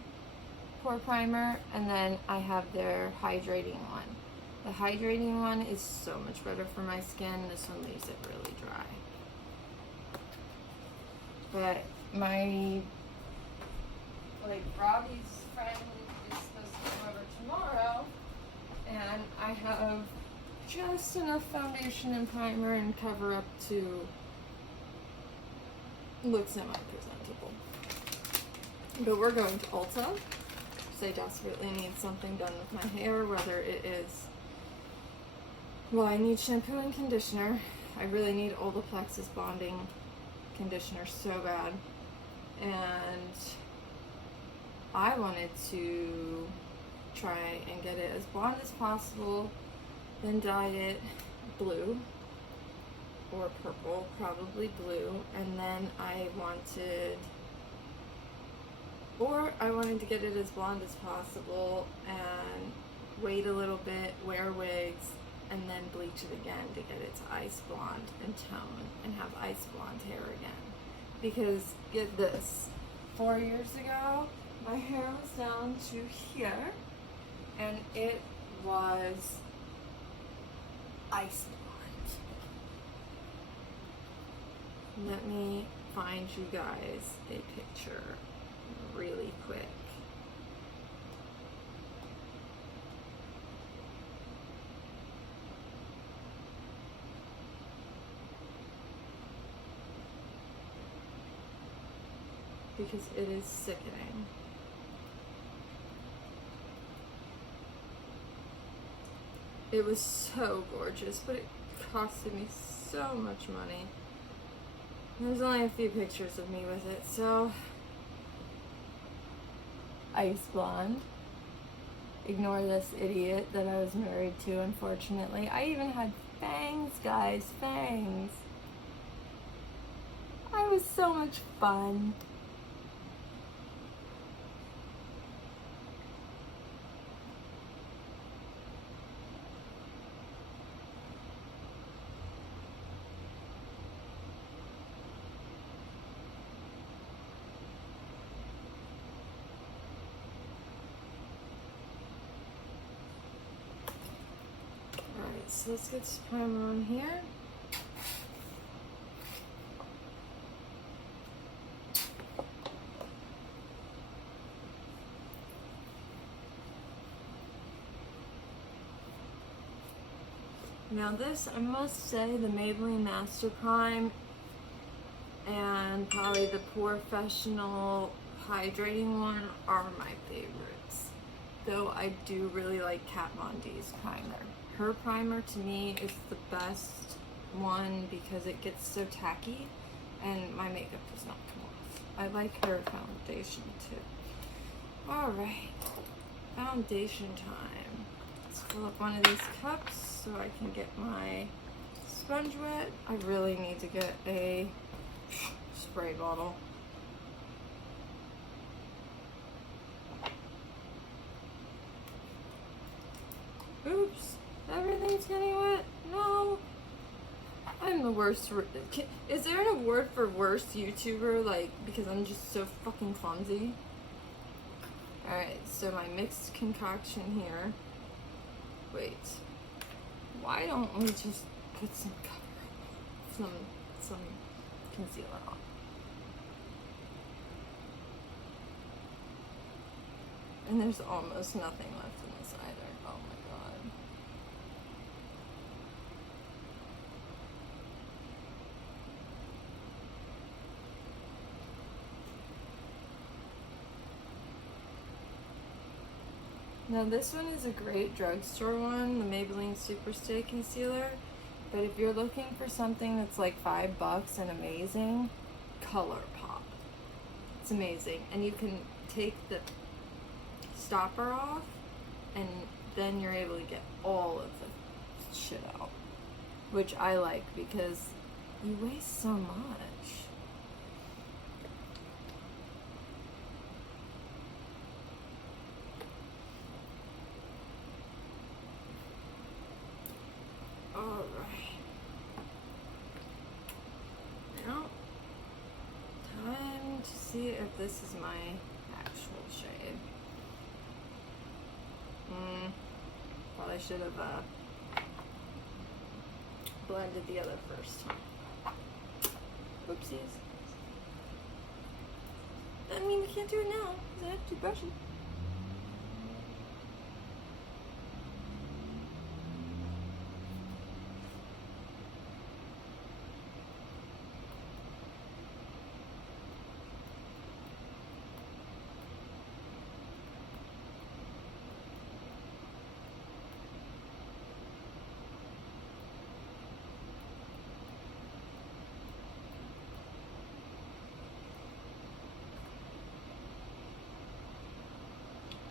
pore primer, and then I have their hydrating one. The hydrating one is so much better for my skin. This one leaves it really dry. But my, like, Robbie's friend is supposed to come over tomorrow, and I have just enough foundation and primer and cover up to look semi-presentable. But we're going to Ulta, because I desperately need something done with my hair, whether it is, well, I need shampoo and conditioner. I really need Olaplex's bonding conditioner so bad. And I wanted to try and get it as blonde as possible, then dye it blue or purple, probably blue, and then I wanted to get it as blonde as possible and wait a little bit, wear wigs, and then bleach it again to get it to ice blonde and tone and have ice blonde hair again. because get this, 4 years ago, my hair was down to here, and it was ice blonde. Let me find you guys a picture really quick. Because it is sickening. It was so gorgeous, but it costed me so much money. There's only a few pictures of me with it, so ice blonde. Ignore this idiot that I was married to, unfortunately. I even had fangs, guys, fangs. I was so much fun. So let's get this primer on here. Now this, I must say, the Maybelline Master Prime and probably the Professional Hydrating one are my favorites. Though I do really like Kat Von D's primer. Her primer to me is the best one because it gets so tacky and my makeup does not come off. I like her foundation too. Alright, foundation time. Let's fill up one of these cups so I can get my sponge wet. I really need to get a spray bottle. Oops. Everything's getting wet? No. I'm the worst. Is there an award for worst YouTuber? Like, because I'm just so fucking clumsy. Alright, so my mixed concoction here. Wait. Why don't we just put some cover, some concealer on? And there's almost nothing left in this either. Oh my god. Now this one is a great drugstore one, the Maybelline Superstay Concealer. But if you're looking for something that's like $5 and amazing, ColourPop. It's amazing. And you can take the stopper off and then you're able to get all of the shit out. Which I like because you waste so much. Alright. Now, time to see if this is my actual shade. Probably should have blended the other first. Oopsies. I mean, we can't do it now because I have to brush it.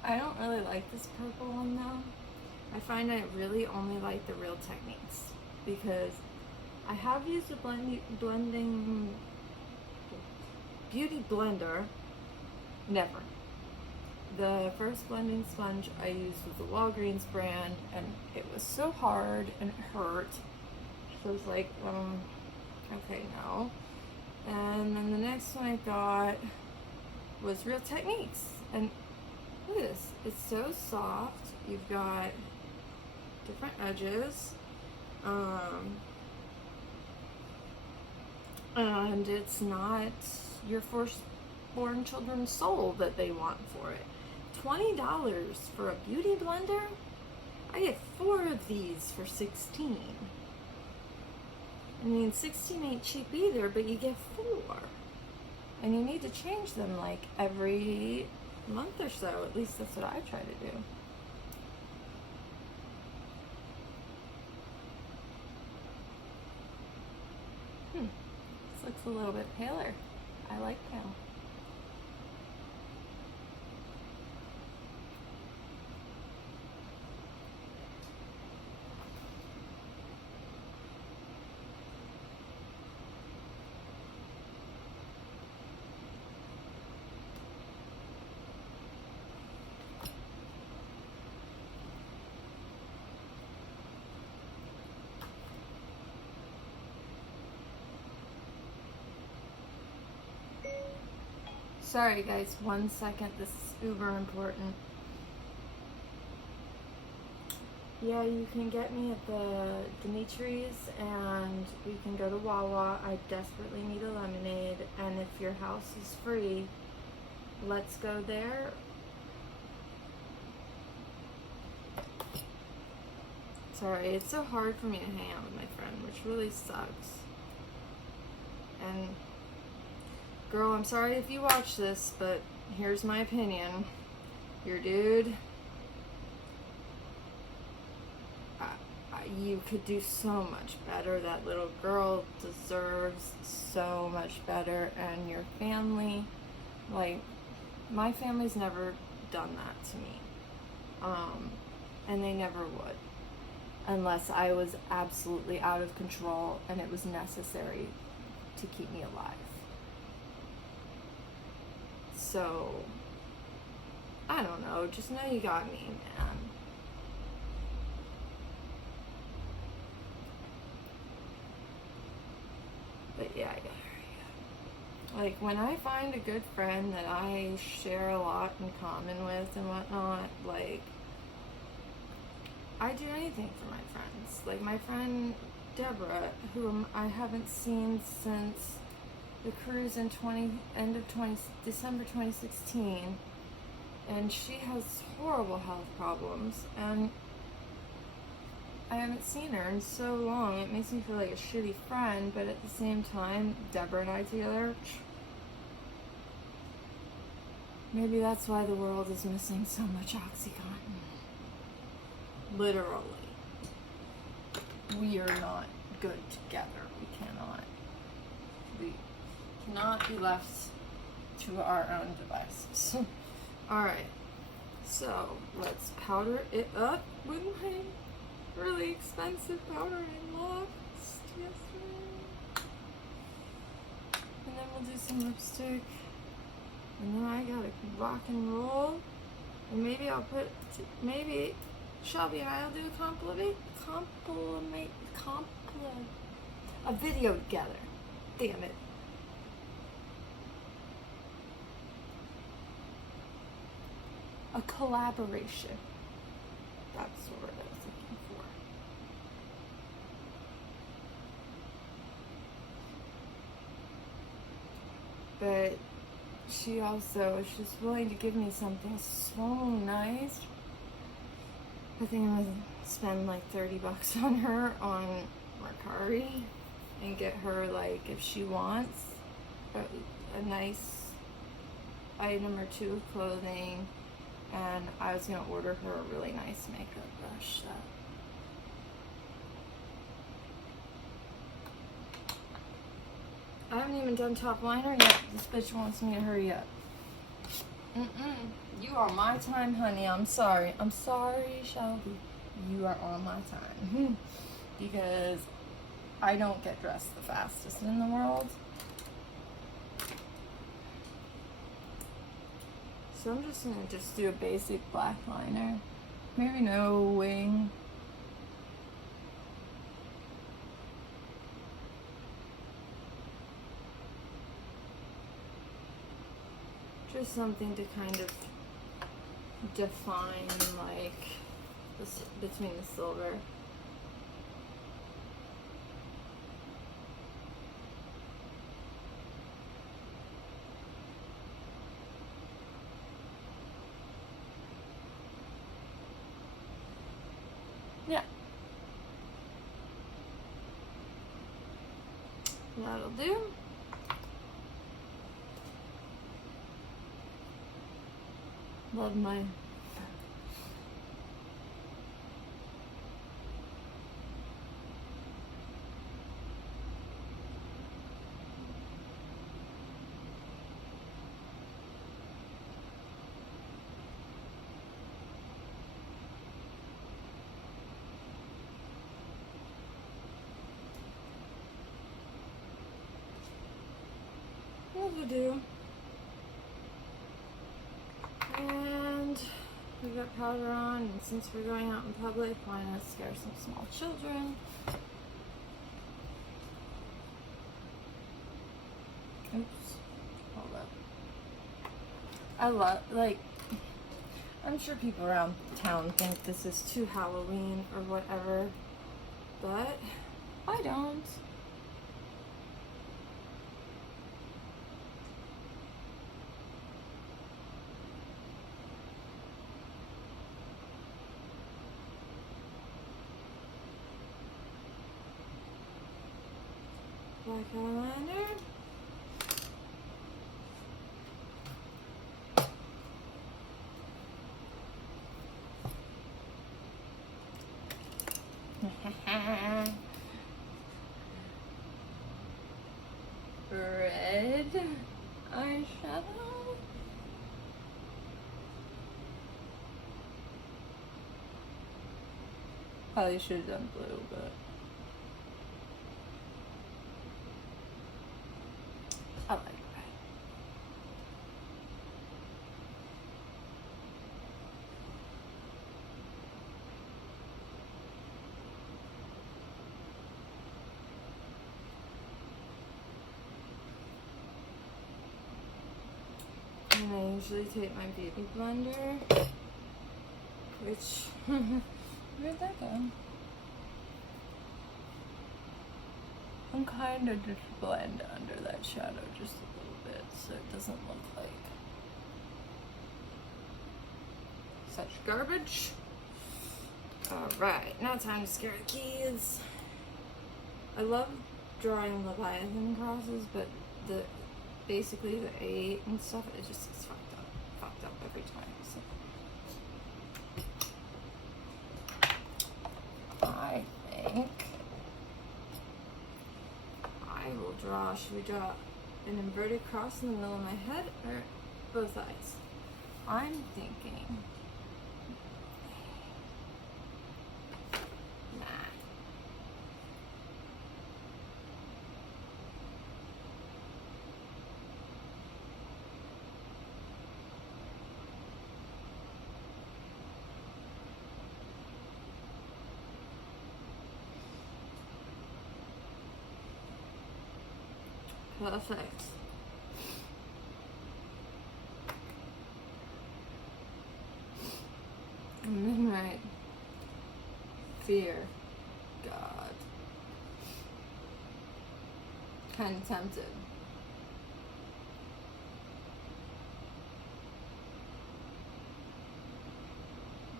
I don't really like this purple one though. I find I really only like the Real Techniques because I have used a blending beauty blender. Never. The first blending sponge I used was the Walgreens brand and it was so hard and it hurt. So I was like, okay, no. And then the next one I got was Real Techniques. And look at this. It's so soft. You've got different edges. And it's not your firstborn children's soul that they want for it. $20 for a beauty blender? I get 4 of these for $16. I mean, 16 ain't cheap either, but you get 4. And you need to change them like every month or so. At least that's what I try to do. This looks a little bit paler. I like pale. Sorry guys, 1 second, this is uber important. Yeah, you can get me at the Dimitri's and we can go to Wawa. I desperately need a lemonade, and if your house is free, let's go there. Sorry, it's so hard for me to hang out with my friend, which really sucks. And girl, I'm sorry if you watch this, but here's my opinion. Your dude, you could do so much better. That little girl deserves so much better. And your family, like, my family's never done that to me. And they never would. Unless I was absolutely out of control and it was necessary to keep me alive. So, I don't know, just know you got me, man. But yeah, like when I find a good friend that I share a lot in common with and whatnot, like, I do anything for my friends. Like my friend Deborah, whom I haven't seen since the cruise in December 2016, and she has horrible health problems, and I haven't seen her in so long. It makes me feel like a shitty friend, but at the same time, Deborah and I together, maybe that's why the world is missing so much OxyContin. Literally. We are not good together. We cannot. We cannot be left to our own devices. Alright, so let's powder it up with my really expensive powder I lost yesterday. And then we'll do some lipstick. And then I gotta rock and roll. And maybe I'll put, maybe Shelby and I'll do a video together. Damn it. A collaboration. That's the word I was looking for. But she also is just willing to give me something so nice. I think I'm gonna spend like $30 on her on Mercari and get her, like, if she wants a nice item or two of clothing. And I was gonna order her a really nice makeup brush. So. I haven't even done top liner yet. This bitch wants me to hurry up. You are my time, honey. I'm sorry. I'm sorry, Shelby. You are on my time. Because I don't get dressed the fastest in the world. So I'm just gonna do a basic black liner. Maybe no wing. Just something to kind of define, like, this between the silver. Yeah. That'll do. Love my will do. And we got powder on, and since we're going out in public, why not scare some small children? Oops. Hold up. I love, like, I'm sure people around town think this is too Halloween or whatever, but I don't. Black eyeliner. Red eyeshadow. Probably should have done blue, but I like red. And I usually take my beauty blender, which, where'd that go? I'm kind of just blend under that shadow just a little bit so it doesn't look like such garbage. Alright, now time to scare the kids. I love drawing Leviathan crosses, but basically the 8 and stuff, it just gets fucked up every time. So I think I will draw, should we draw an inverted cross in the middle of my head or both eyes? I'm thinking, perfect. And then right, fear, God. Kind of tempted.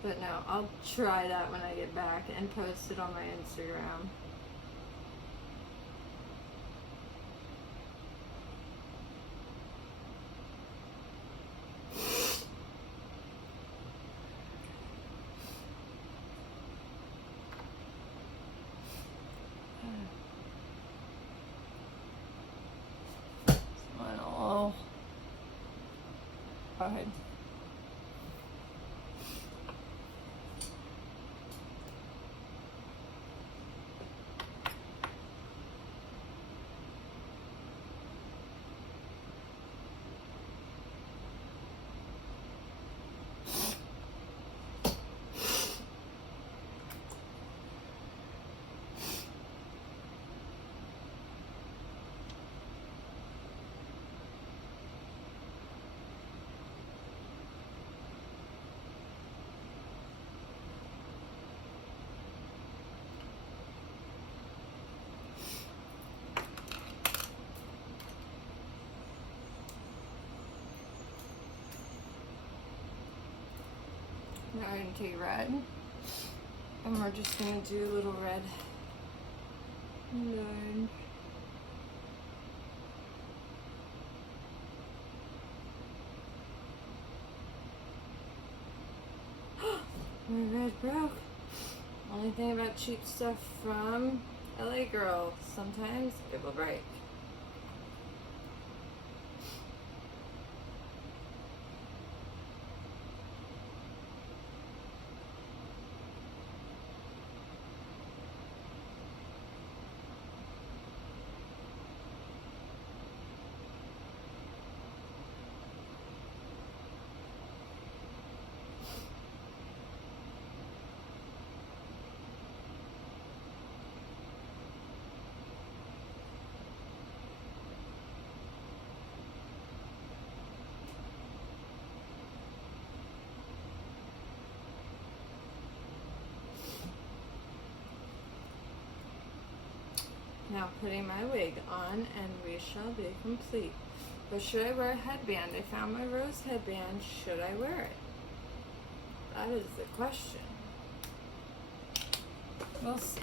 But no, I'll try that when I get back and post it on my Instagram. Smile. Go ahead. ahead and take red. And we're just gonna do a little red line. My red broke. Only thing about cheap stuff from LA Girl, sometimes it will break. Now putting my wig on and we shall be complete. But should I wear a headband? I found my rose headband. Should I wear it? That is the question. We'll see.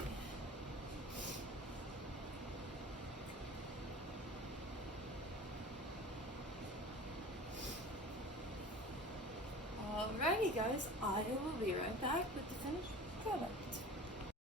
Alrighty guys, I will be right back with the finished product.